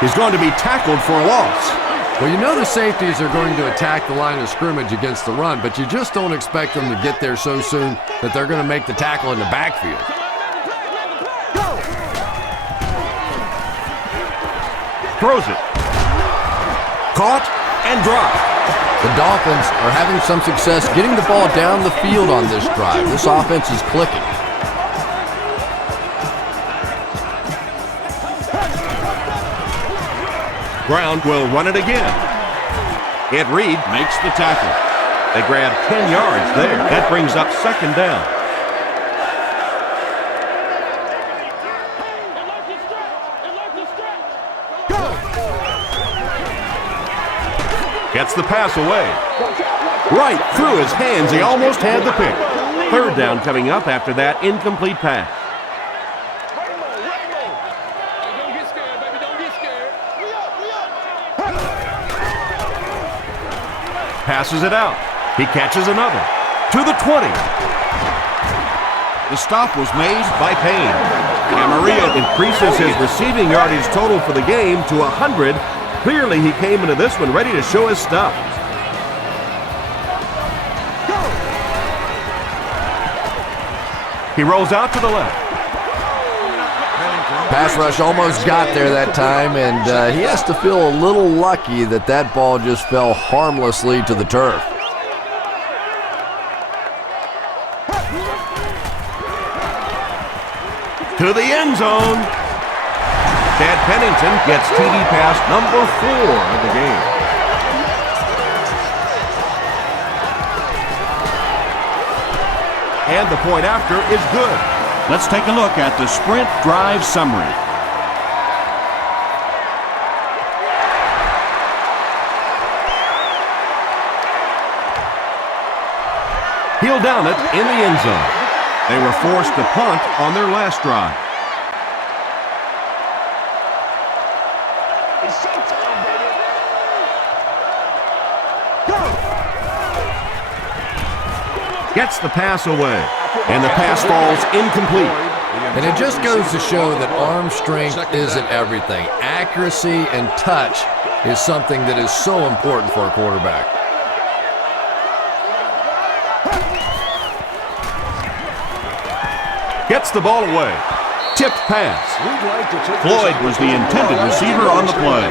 He's going to be tackled for a loss. Well, you know the safeties are going to attack the line of scrimmage against the run, but you just don't expect them to get there so soon that they're going to make the tackle in the backfield. Throws it. Caught and dropped. The Dolphins are having some success getting the ball down the field on this drive. This offense is clicking. Brown will run it again. Ed Reed makes the tackle. They grab 10 yards there. That brings up 2nd down. Gets the pass away. Right through his hands. He almost had the pick. Third down coming up after that incomplete pass. Don't get scared, baby. Don't get scared. Passes it out. He catches another. To the 20. The stop was made by Payne. Camarillo increases his receiving yardage total for the game to 100. Clearly, he came into this one ready to show his stuff. He rolls out to the left. Pass rush almost got there that time, and he has to feel a little lucky that that ball just fell harmlessly to the turf. To the end zone. Chad Pennington gets TD pass number 4 of the game. And the point after is good. Let's take a look at the sprint drive summary. He'll down it in the end zone. They were forced to punt on their last drive. Gets the pass away, and the pass falls incomplete. And it just goes to show that arm strength isn't everything. Accuracy and touch is something that is so important for a quarterback. Gets the ball away. Tipped pass. Floyd was the intended receiver on the play.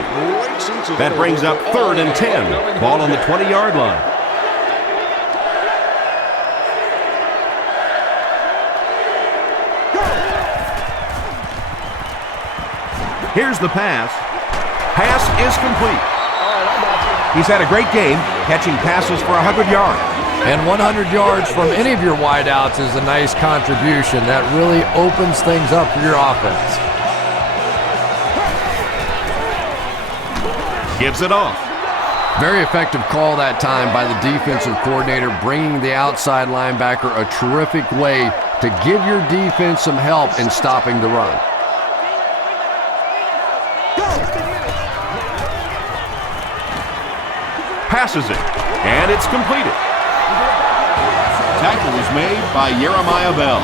That brings up 3rd and 10. Ball on the 20-yard line. Here's the pass. Pass is complete. He's had a great game, catching passes for 100 yards. And 100 yards from any of your wideouts is a nice contribution. That really opens things up for your offense. Gives it off. Very effective call that time by the defensive coordinator, bringing the outside linebacker a terrific way to give your defense some help in stopping the run. Passes it, and it's completed. Tackle was made by Jeremiah Bell.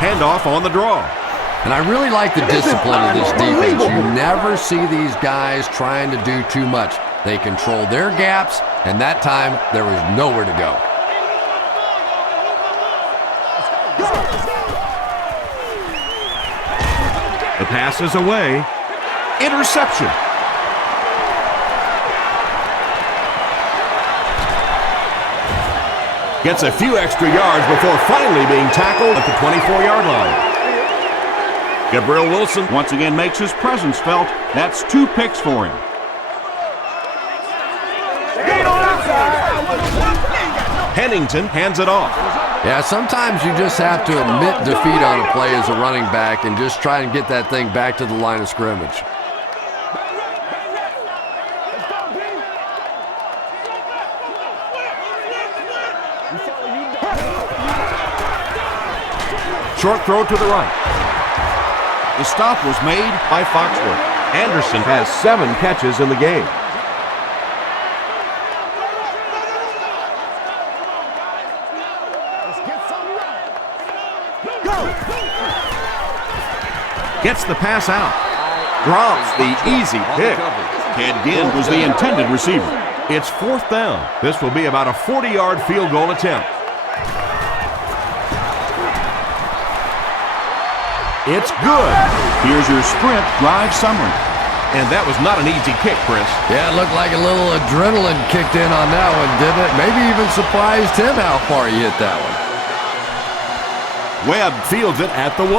Handoff on the draw. And I really like the discipline of this defense. You never see these guys trying to do too much. They control their gaps, and that time there was nowhere to go. The pass is away. Interception. Gets a few extra yards before finally being tackled at the 24-yard line. Gabriel Wilson once again makes his presence felt. That's 2 picks for him. Pennington hands it off. Yeah, sometimes you just have to admit defeat on a play as a running back and just try and get that thing back to the line of scrimmage. Short throw to the right. The stop was made by Foxworth. Anderson has 7 catches in the game. Gets the pass out. Drops the easy pick. Ted Ginn was the intended receiver. It's 4th down. This will be about a 40-yard field goal attempt. It's good. Here's your sprint drive summary. And that was not an easy kick, Chris. Yeah, it looked like a little adrenaline kicked in on that one, didn't it? Maybe even surprised him how far he hit that one. Webb fields it at the 1.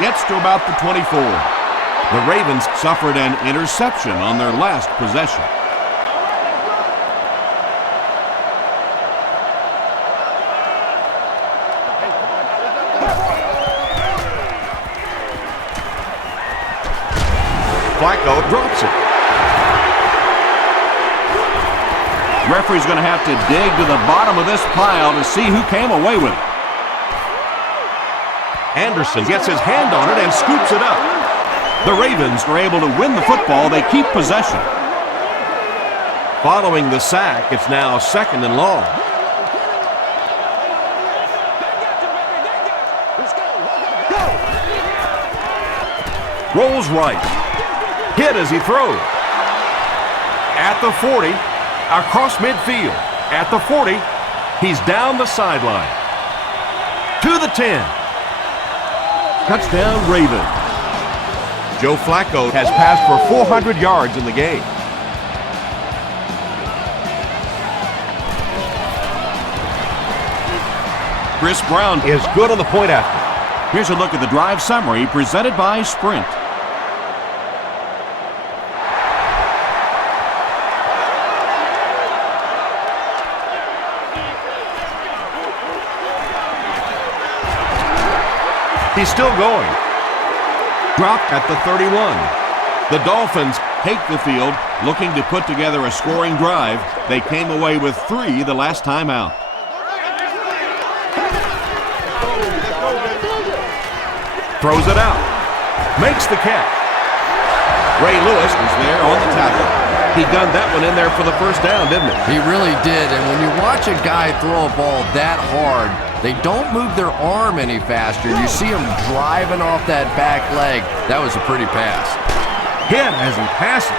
Gets to about the 24. The Ravens suffered an interception on their last possession. Flacco drops it. Referee's going to have to dig to the bottom of this pile to see who came away with it. Anderson gets his hand on it and scoops it up. The Ravens are able to win the football. They keep possession. Following the sack, it's now 2nd and long. Rolls right. Hit as he throws. At the 40. Across midfield. At the 40. He's down the sideline. To the 10. Touchdown Ravens. Joe Flacco has passed for 400 yards in the game. Chris Brown is good on the point after. Here's a look at the drive summary presented by Sprint. He's still going. Dropped at the 31. The Dolphins take the field, looking to put together a scoring drive. They came away with 3 the last time out. Throws it out. Makes the catch. Ray Lewis was there on the tackle. He gunned that one in there for the first down, didn't he? He really did, and when you watch a guy throw a ball that hard, they don't move their arm any faster. You see him driving off that back leg. That was a pretty pass. Hit as he passes.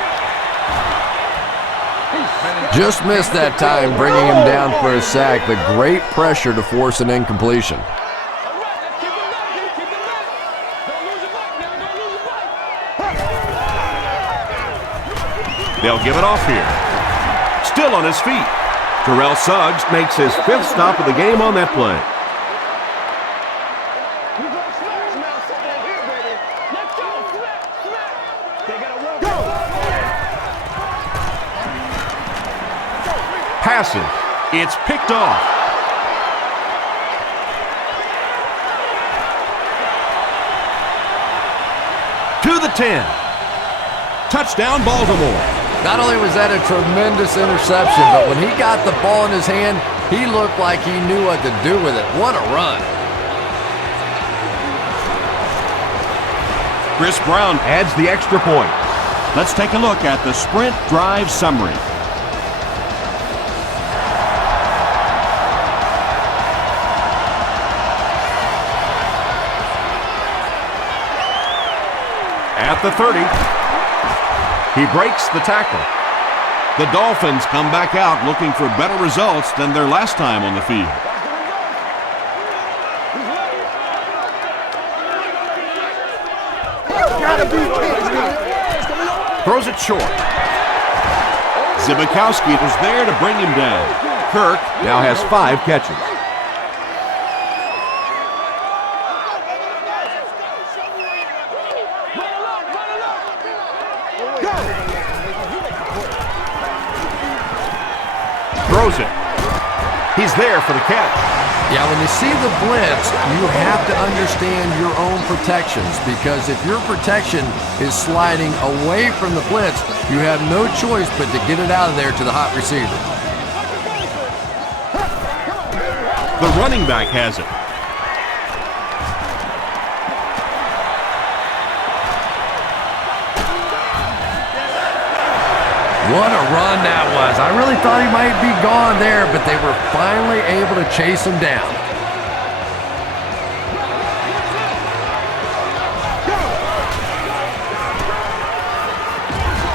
Just missed that time, bringing him down for a sack, but great pressure to force an incompletion. They'll give it off here. Still on his feet. Terrell Suggs makes his 5th stop of the game on that play. Passes. It's picked off. To the 10. Touchdown, Baltimore. Not only was that a tremendous interception, but when he got the ball in his hand, he looked like he knew what to do with it. What a run. Chris Brown adds the extra point. Let's take a look at the Sprint drive summary. At the 30. He breaks the tackle. The Dolphins come back out looking for better results than their last time on the field. Throws it short. Zibikowski was there to bring him down. Kirk now has 5 catches. Throws it. He's there for the catch. Yeah, when you see the blitz, you have to understand your own protections, because if your protection is sliding away from the blitz, you have no choice but to get it out of there to the hot receiver. The running back has it. What a run that was. I really thought he might be gone there, but they were finally able to chase him down.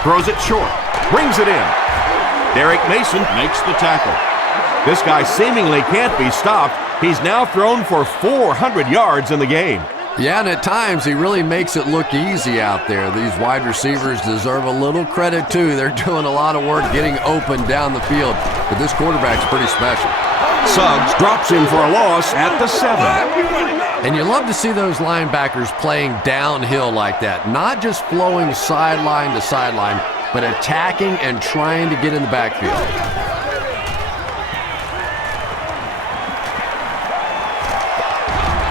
Throws it short. Brings it in. Derek Mason makes the tackle. This guy seemingly can't be stopped. He's now thrown for 400 yards in the game. Yeah, and at times he really makes it look easy out there. These wide receivers deserve a little credit too. They're doing a lot of work getting open down the field, but this quarterback's pretty special. Suggs drops in for a loss at the 7. And you love to see those linebackers playing downhill like that, not just flowing sideline to sideline, but attacking and trying to get in the backfield.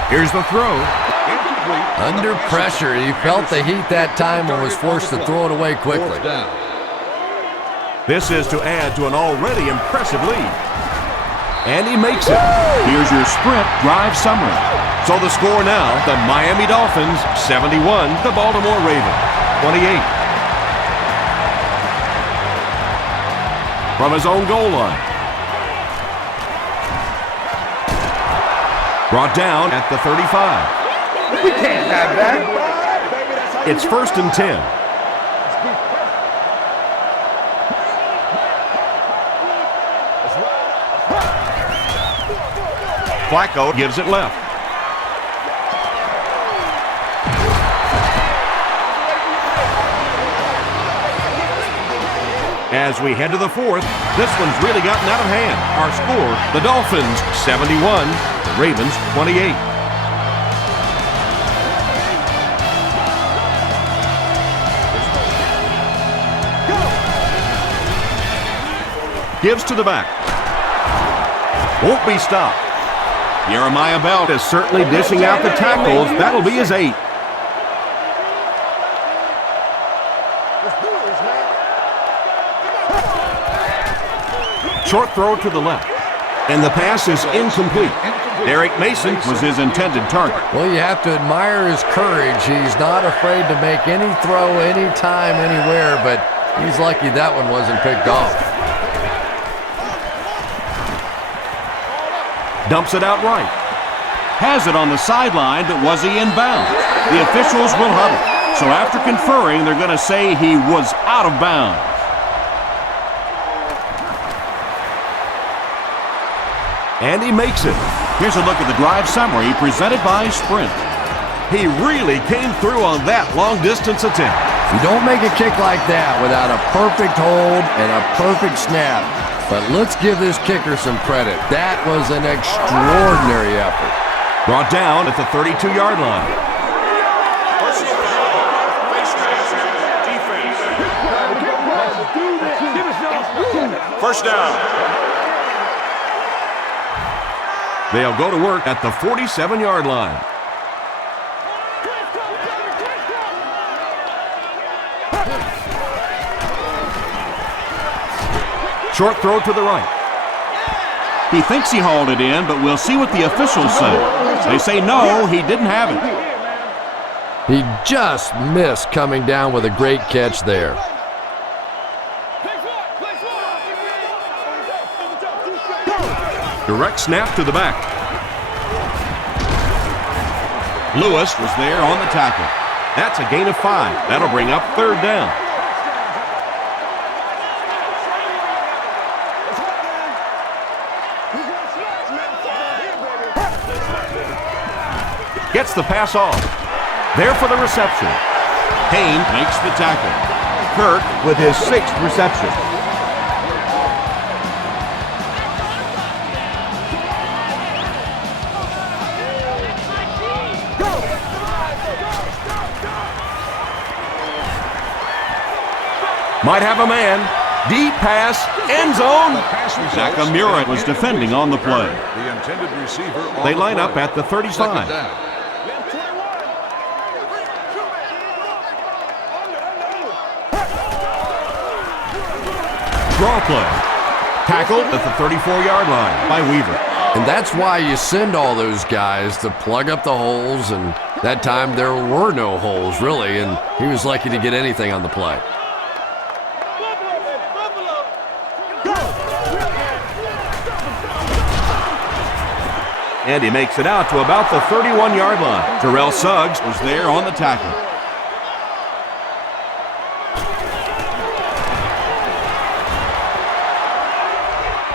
Here's the throw. Under pressure, he felt the heat that time and was forced to throw it away quickly. This is to add to an already impressive lead. And he makes it. Here's your sprint drive summary. So the score now, the Miami Dolphins 71, the Baltimore Ravens 28. From his own goal line. Brought down at the 35. We can't have that. It's 1st and 10. Flacco gives it left. As we head to the 4th, this one's really gotten out of hand. Our score, the Dolphins 71, the Ravens 28. Gives to the back. Won't be stopped. Jeremiah Belt is certainly dishing out the tackles. That'll be his 8th. Short throw to the left. And the pass is incomplete. Derek Mason was his intended target. Well, you have to admire his courage. He's not afraid to make any throw, anytime, anywhere, but he's lucky that one wasn't picked off. Dumps it out right. Has it on the sideline, but was he in bounds? The officials will huddle. So after conferring, they're going to say he was out of bounds. And he makes it. Here's a look at the drive summary presented by Sprint. He really came through on that long-distance attempt. You don't make a kick like that without a perfect hold and a perfect snap. But let's give this kicker some credit. That was an extraordinary effort. Brought down at the 32-yard line. First down. They'll go to work at the 47-yard line. Short throw to the right. He thinks he hauled it in, but we'll see what the officials say. They say no, he didn't have it. He just missed coming down with a great catch there. Direct snap to the back. Lewis was there on the tackle. That's a gain of 5. That'll bring up 3rd down. Gets the pass off. There for the reception. Payne makes the tackle. Kirk with his 6th reception. Might have a man. Deep pass, end zone. Nakamura was defending on the play. The intended receiver. They line up at the 35. Draw play. Tackled at the 34-yard line by Weaver. And that's why you send all those guys to plug up the holes, and that time there were no holes, really, and he was lucky to get anything on the play. And he makes it out to about the 31-yard line. Terrell Suggs was there on the tackle.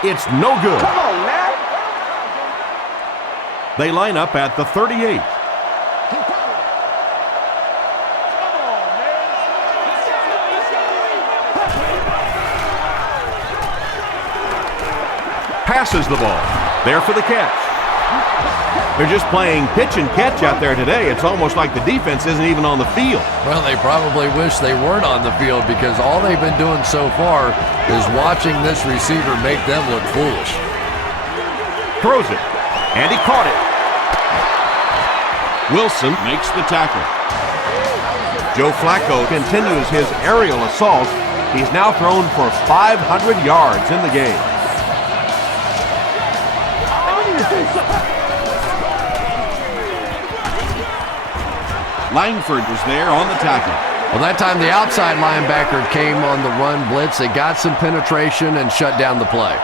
It's no good. Come on, man. They line up at the 38. Passes the ball. There for the catch. They're just playing pitch and catch out there today. It's almost like the defense isn't even on the field. Well, they probably wish they weren't on the field because all they've been doing so far is watching this receiver make them look foolish. Throws it, and he caught it. Wilson makes the tackle. Joe Flacco continues his aerial assault. He's now thrown for 500 yards in the game. Langford was there on the tackle. Well, that time the outside linebacker came on the run blitz. They got some penetration and shut down the play.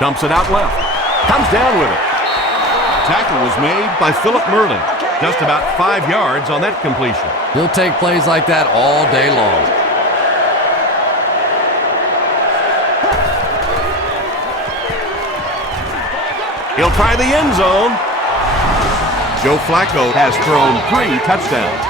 Dumps it out left. Comes down with it. Tackle was made by Philip Merlin. Just about 5 yards on that completion. He'll take plays like that all day long. He'll try the end zone. Joe Flacco has thrown 3 touchdowns.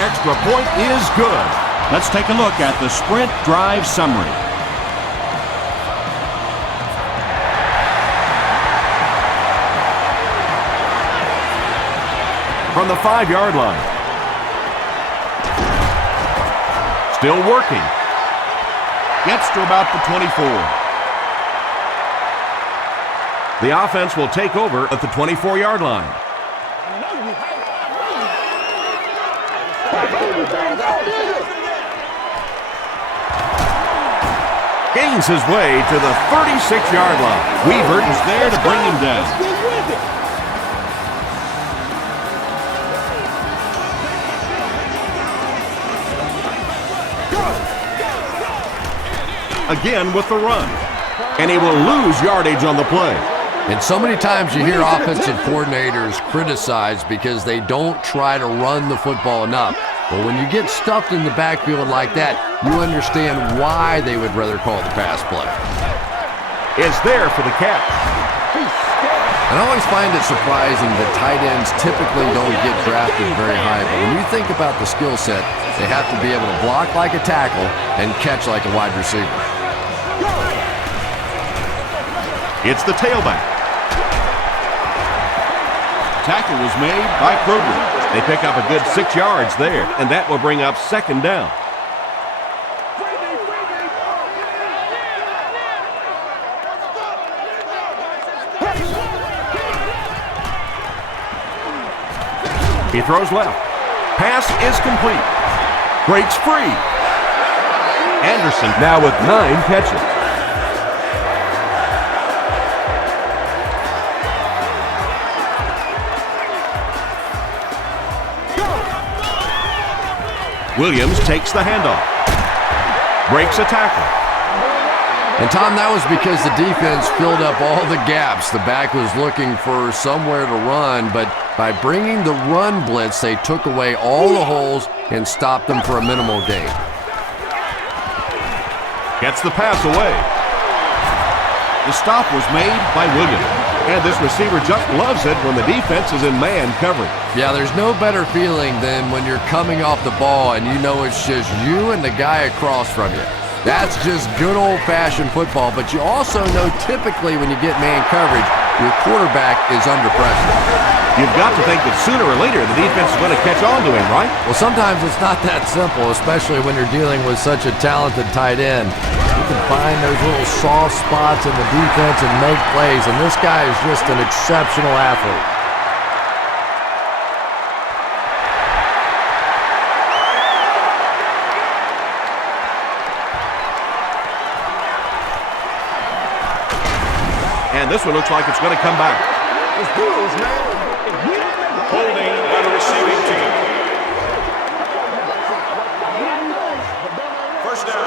Extra point is good. Let's take a look at the sprint drive summary. From the 5-yard line. Still working. Gets to about the 24. The offense will take over at the 24-yard line. Gains his way to the 36-yard line. Weaver is there to bring him down. Again with the run. And he will lose yardage on the play. And so many times you hear offensive coordinators criticized because they don't try to run the football enough. But when you get stuffed in the backfield like that, you understand why they would rather call the pass play. Is there for the catch. And I always find it surprising that tight ends typically don't get drafted very high. But when you think about the skill set, they have to be able to block like a tackle and catch like a wide receiver. It's the tailback. Tackle was made by Kroger. They pick up a good 6 yards there, and that will bring up second down. He throws left. Pass is complete. Breaks free. Anderson now with 9 catches. Williams takes the handoff. Breaks a tackle. And Tom, that was because the defense filled up all the gaps. The back was looking for somewhere to run, but by bringing the run blitz, they took away all the holes and stopped them for a minimal gain. Gets the pass away. The stop was made by Williams. And this receiver just loves it when the defense is in man coverage. Yeah, there's no better feeling than when you're coming off the ball and you know it's just you and the guy across from you. That's just good old-fashioned football, but you also know typically when you get man coverage, your quarterback is under pressure. You've got to think that sooner or later the defense is going to catch on to him, right? Well, sometimes it's not that simple, especially when you're dealing with such a talented tight end. You can find those little soft spots in the defense and make plays, and this guy is just an exceptional athlete. And this one looks like it's going to come back. Holding by the receiving team. First down.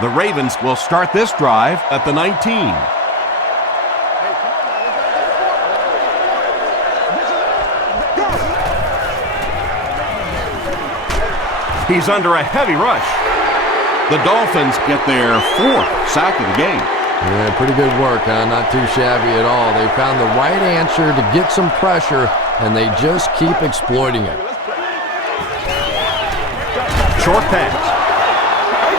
The Ravens will start this drive at the 19. He's under a heavy rush. The Dolphins get their 4th sack of the game. Yeah, pretty good work, huh? Not too shabby at all. They found the right answer to get some pressure, and they just keep exploiting it. Short pass.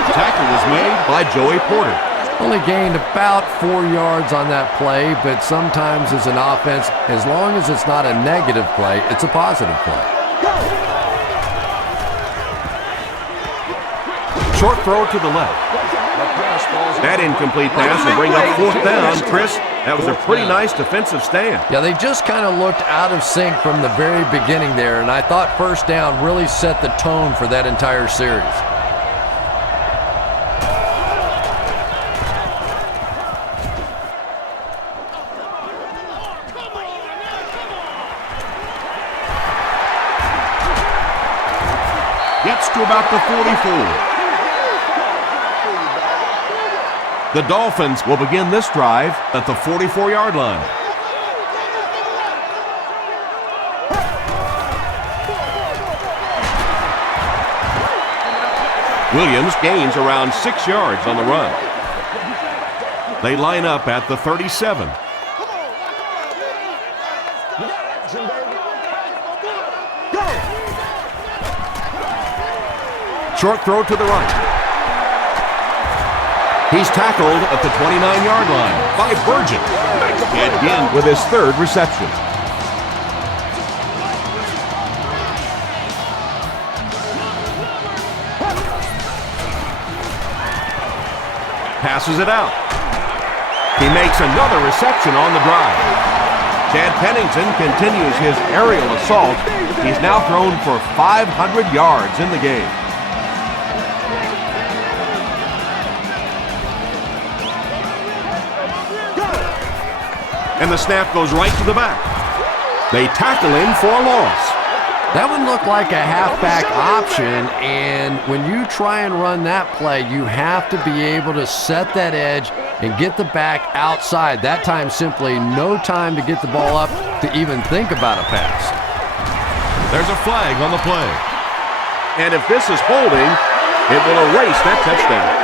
Tackle was made by Joey Porter. Only gained about 4 yards on that play, but sometimes as an offense, as long as it's not a negative play, it's a positive play. Short throw to the left. That incomplete pass will bring up 4th down. Chris, that was a pretty nice defensive stand. Yeah, they just kind of looked out of sync from the very beginning there, and I thought 1st down really set the tone for that entire series. Gets to about the 44. The Dolphins will begin this drive at the 44-yard line. Williams gains around 6 yards on the run. They line up at the 37. Short throw to the right. He's tackled at the 29-yard line by Burgess. Again with his 3rd reception. Passes it out. He makes another reception on the drive. Chad Pennington continues his aerial assault. He's now thrown for 500 yards in the game. And the snap goes right to the back. They tackle him for a loss. That one looked like a halfback option, and when you try and run that play, you have to be able to set that edge and get the back outside. That time, simply no time to get the ball up to even think about a pass. There's a flag on the play. And if this is holding, it will erase that touchdown.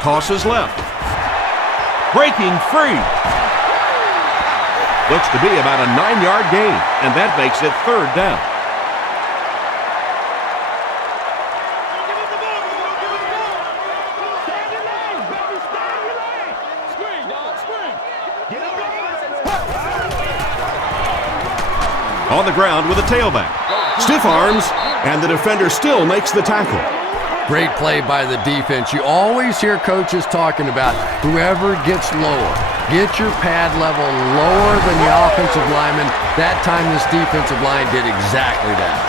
Tosses left. Breaking free. Looks to be about a 9-yard gain, and that makes it 3rd down. On the ground with a tailback. Stiff arms, and the defender still makes the tackle. Great play by the defense. You always hear coaches talking about whoever gets lower. Get your pad level lower than the offensive lineman. That time this defensive line did exactly that.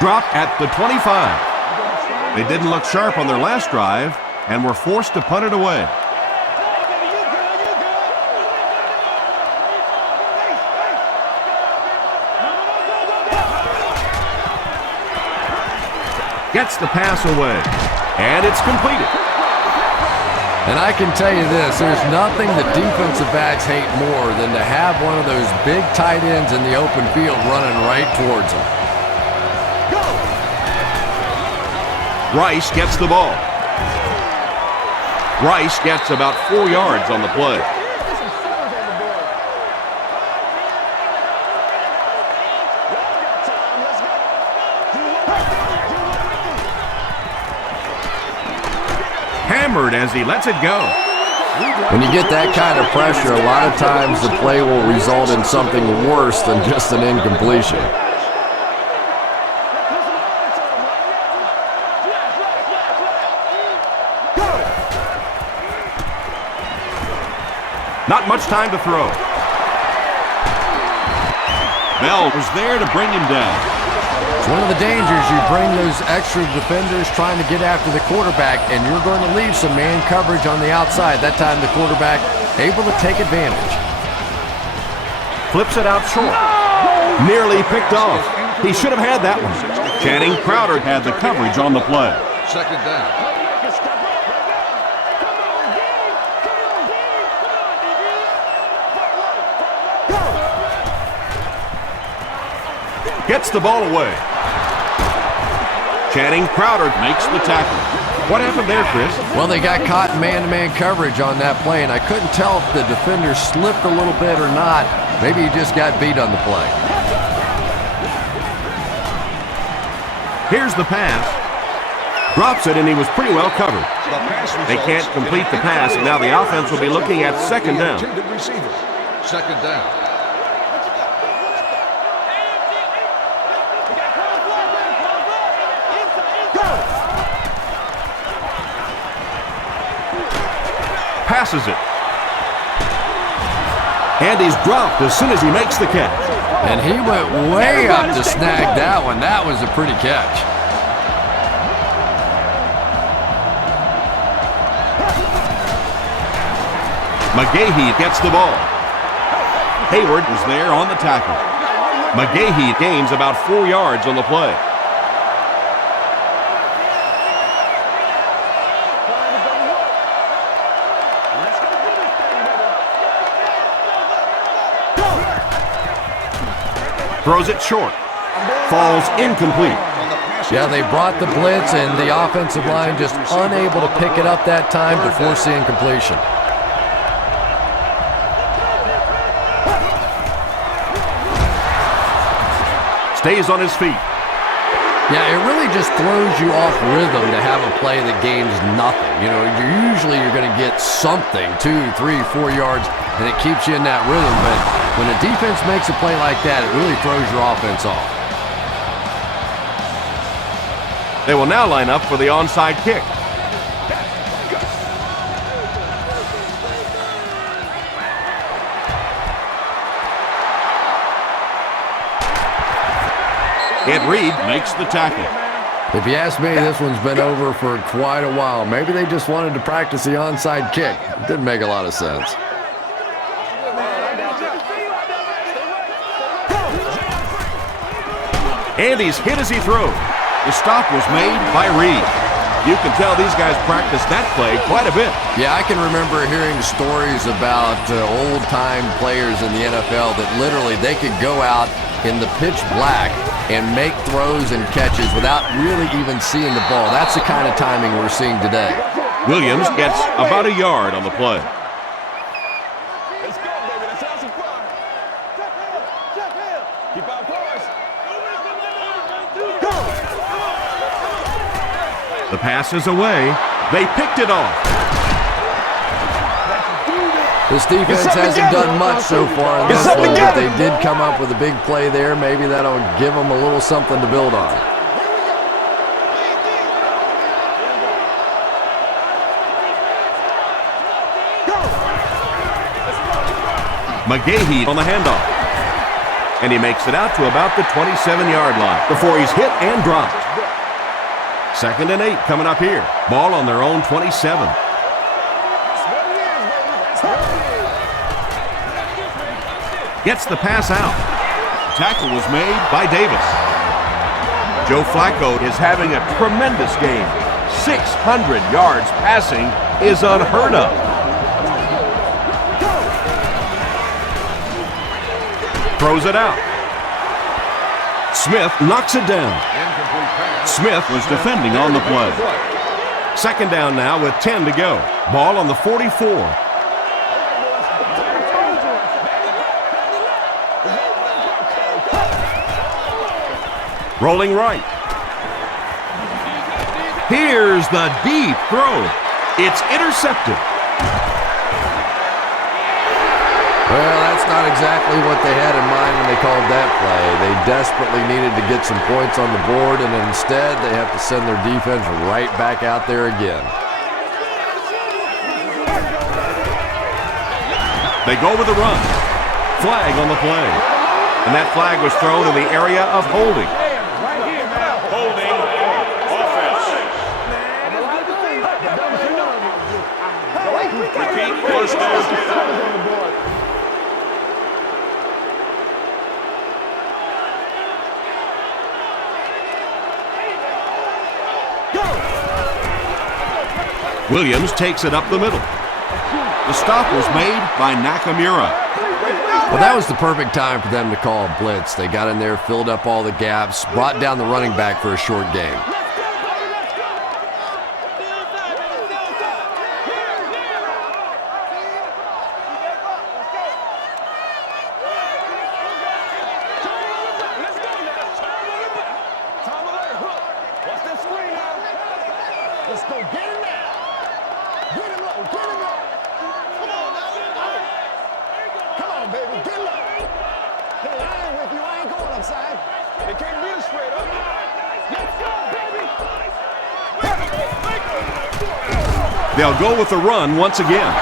Drop at the 25. They didn't look sharp on their last drive and were forced to punt it away. Gets the pass away, and it's completed. And I can tell you this, there's nothing the defensive backs hate more than to have one of those big tight ends in the open field running right towards them. Rice gets the ball. Rice gets about 4 yards on the play. Hammered as he lets it go. When you get that kind of pressure, a lot of times the play will result in something worse than just an incompletion. Not much time to throw. Bell was there to bring him down. It's one of the dangers. You bring those extra defenders trying to get after the quarterback, and you're going to leave some man coverage on the outside. That time the quarterback able to take advantage. Flips it out short. Nearly picked off. He should have had that one. Channing Crowder had the coverage on the play. Second down. Gets the ball away. Channing Crowder makes the tackle. What happened there, Chris? Well, they got caught in man-to-man coverage on that play, and I couldn't tell if the defender slipped a little bit or not. Maybe he just got beat on the play. Here's the pass. Drops it, and he was pretty well covered. They can't complete the pass, and now the offense will be looking at second down. Second down. Passes it. And he's dropped as soon as he makes the catch. And he went way up to snag that one. That was a pretty catch. McGahee gets the ball. Hayward was there on the tackle. McGahee gains about 4 yards on the play. Throws it short. Falls incomplete. Yeah, they brought the blitz, and the offensive line just unable to pick it up that time to force the incompletion. Stays on his feet. Yeah, it really just throws you off rhythm to have a play that gains nothing. You know, you're going to get something, 2, 3, 4 yards, and it keeps you in that rhythm. But when a defense makes a play like that, it really throws your offense off. They will now line up for the onside kick. Ed Reed makes the tackle. If you ask me, this one's been over for quite a while. Maybe they just wanted to practice the onside kick. It didn't make a lot of sense. And he's hit as he throws. The stop was made by Reed. You can tell these guys practiced that play quite a bit. Yeah, I can remember hearing stories about old-time players in the NFL that literally they could go out in the pitch black and make throws and catches without really even seeing the ball. That's the kind of timing we're seeing today. Williams gets about a yard on the play. Let's go, baby. Let's have some fun. Keep our course. The pass is away. They picked it off. This defense hasn't done much so far in this one, but they did come up with a big play there. Maybe that'll give them a little something to build on. McGahee on the handoff. And he makes it out to about the 27-yard line before he's hit and dropped. 2nd and 8 coming up here. Ball on their own 27. Gets the pass out. Tackle was made by Davis. Joe Flacco is having a tremendous game. 600 yards passing is unheard of. Throws it out. Smith knocks it down. Smith was defending on the play. 2nd down now with 10 to go. Ball on the 44. Rolling right. Here's the deep throw. It's intercepted. Well, that's not exactly what they had in mind when they called that play. They desperately needed to get some points on the board, and instead they have to send their defense right back out there again. They go with the run. Flag on the play. And that flag was thrown in the area of holding. Holding offense. Repeat, first down. Williams takes it up the middle. The stop was made by Nakamura. Well, that was the perfect time for them to call a blitz. They got in there, filled up all the gaps, brought down the running back for a short gain. Let's go. Get him now. Get him low. Get him low. Come on now. Come on, baby. Get low. Hey, I ain't with you. I ain't going upside. They can't beat us straight up. Let's go, baby. They'll go with the run once again.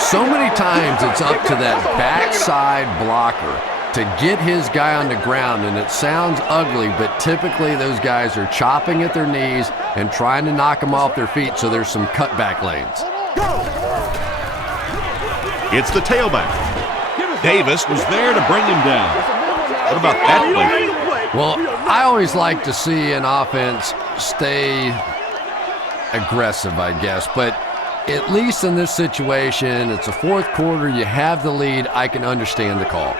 So many times it's up to that backside blocker to get his guy on the ground, and it sounds ugly, but typically those guys are chopping at their knees and trying to knock them off their feet, so there's some cutback lanes. It's the tailback. Davis was there to bring him down. What about that play? Well, I always like to see an offense stay aggressive, I guess, but at least in this situation, it's the fourth quarter, you have the lead, I can understand the call.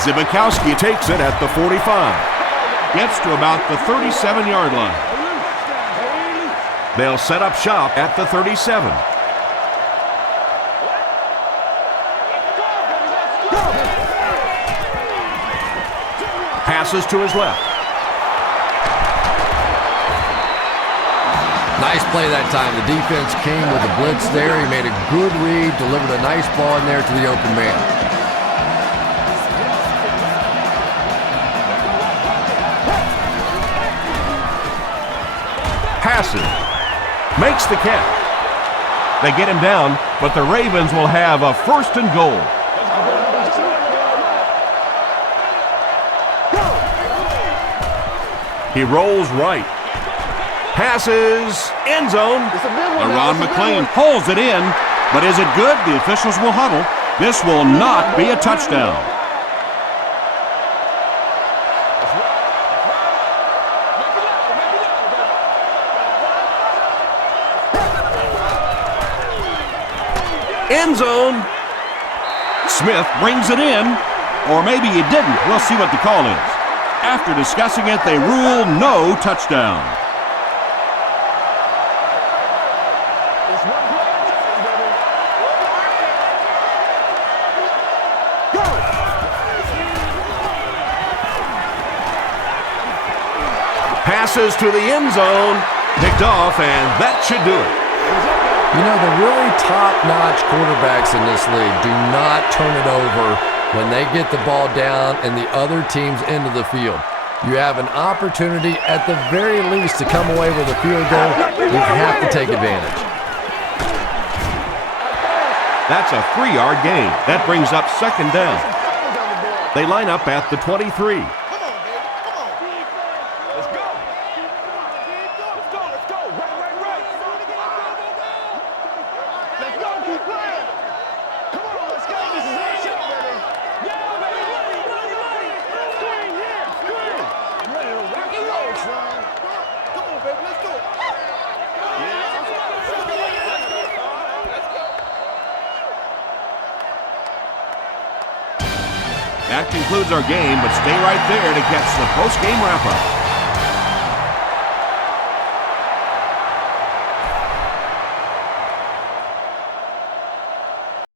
Zibikowski takes it at the 45. Gets to about the 37-yard line. They'll set up shop at the 37. Passes to his left. Nice play that time. The defense came with a blitz there. He made a good read, delivered a nice ball in there to the open man. Passes. Makes the catch. They get him down, but the Ravens will have a 1st and goal. He rolls right. Passes. End zone. Ron McClain pulls it in, but is it good? The officials will huddle. This will not be a touchdown. End zone. Smith brings it in, or maybe he didn't. We'll see what the call is. After discussing it, they rule no touchdown. Passes to the end zone, picked off, and that should do it. You know, the really top-notch quarterbacks in this league do not turn it over when they get the ball down and the other team's into the field. You have an opportunity at the very least to come away with a field goal. You have to take advantage. That's a 3-yard gain. That brings up 2nd down. They line up at the 23. That concludes our game, but stay right there to catch the post-game wrap-up.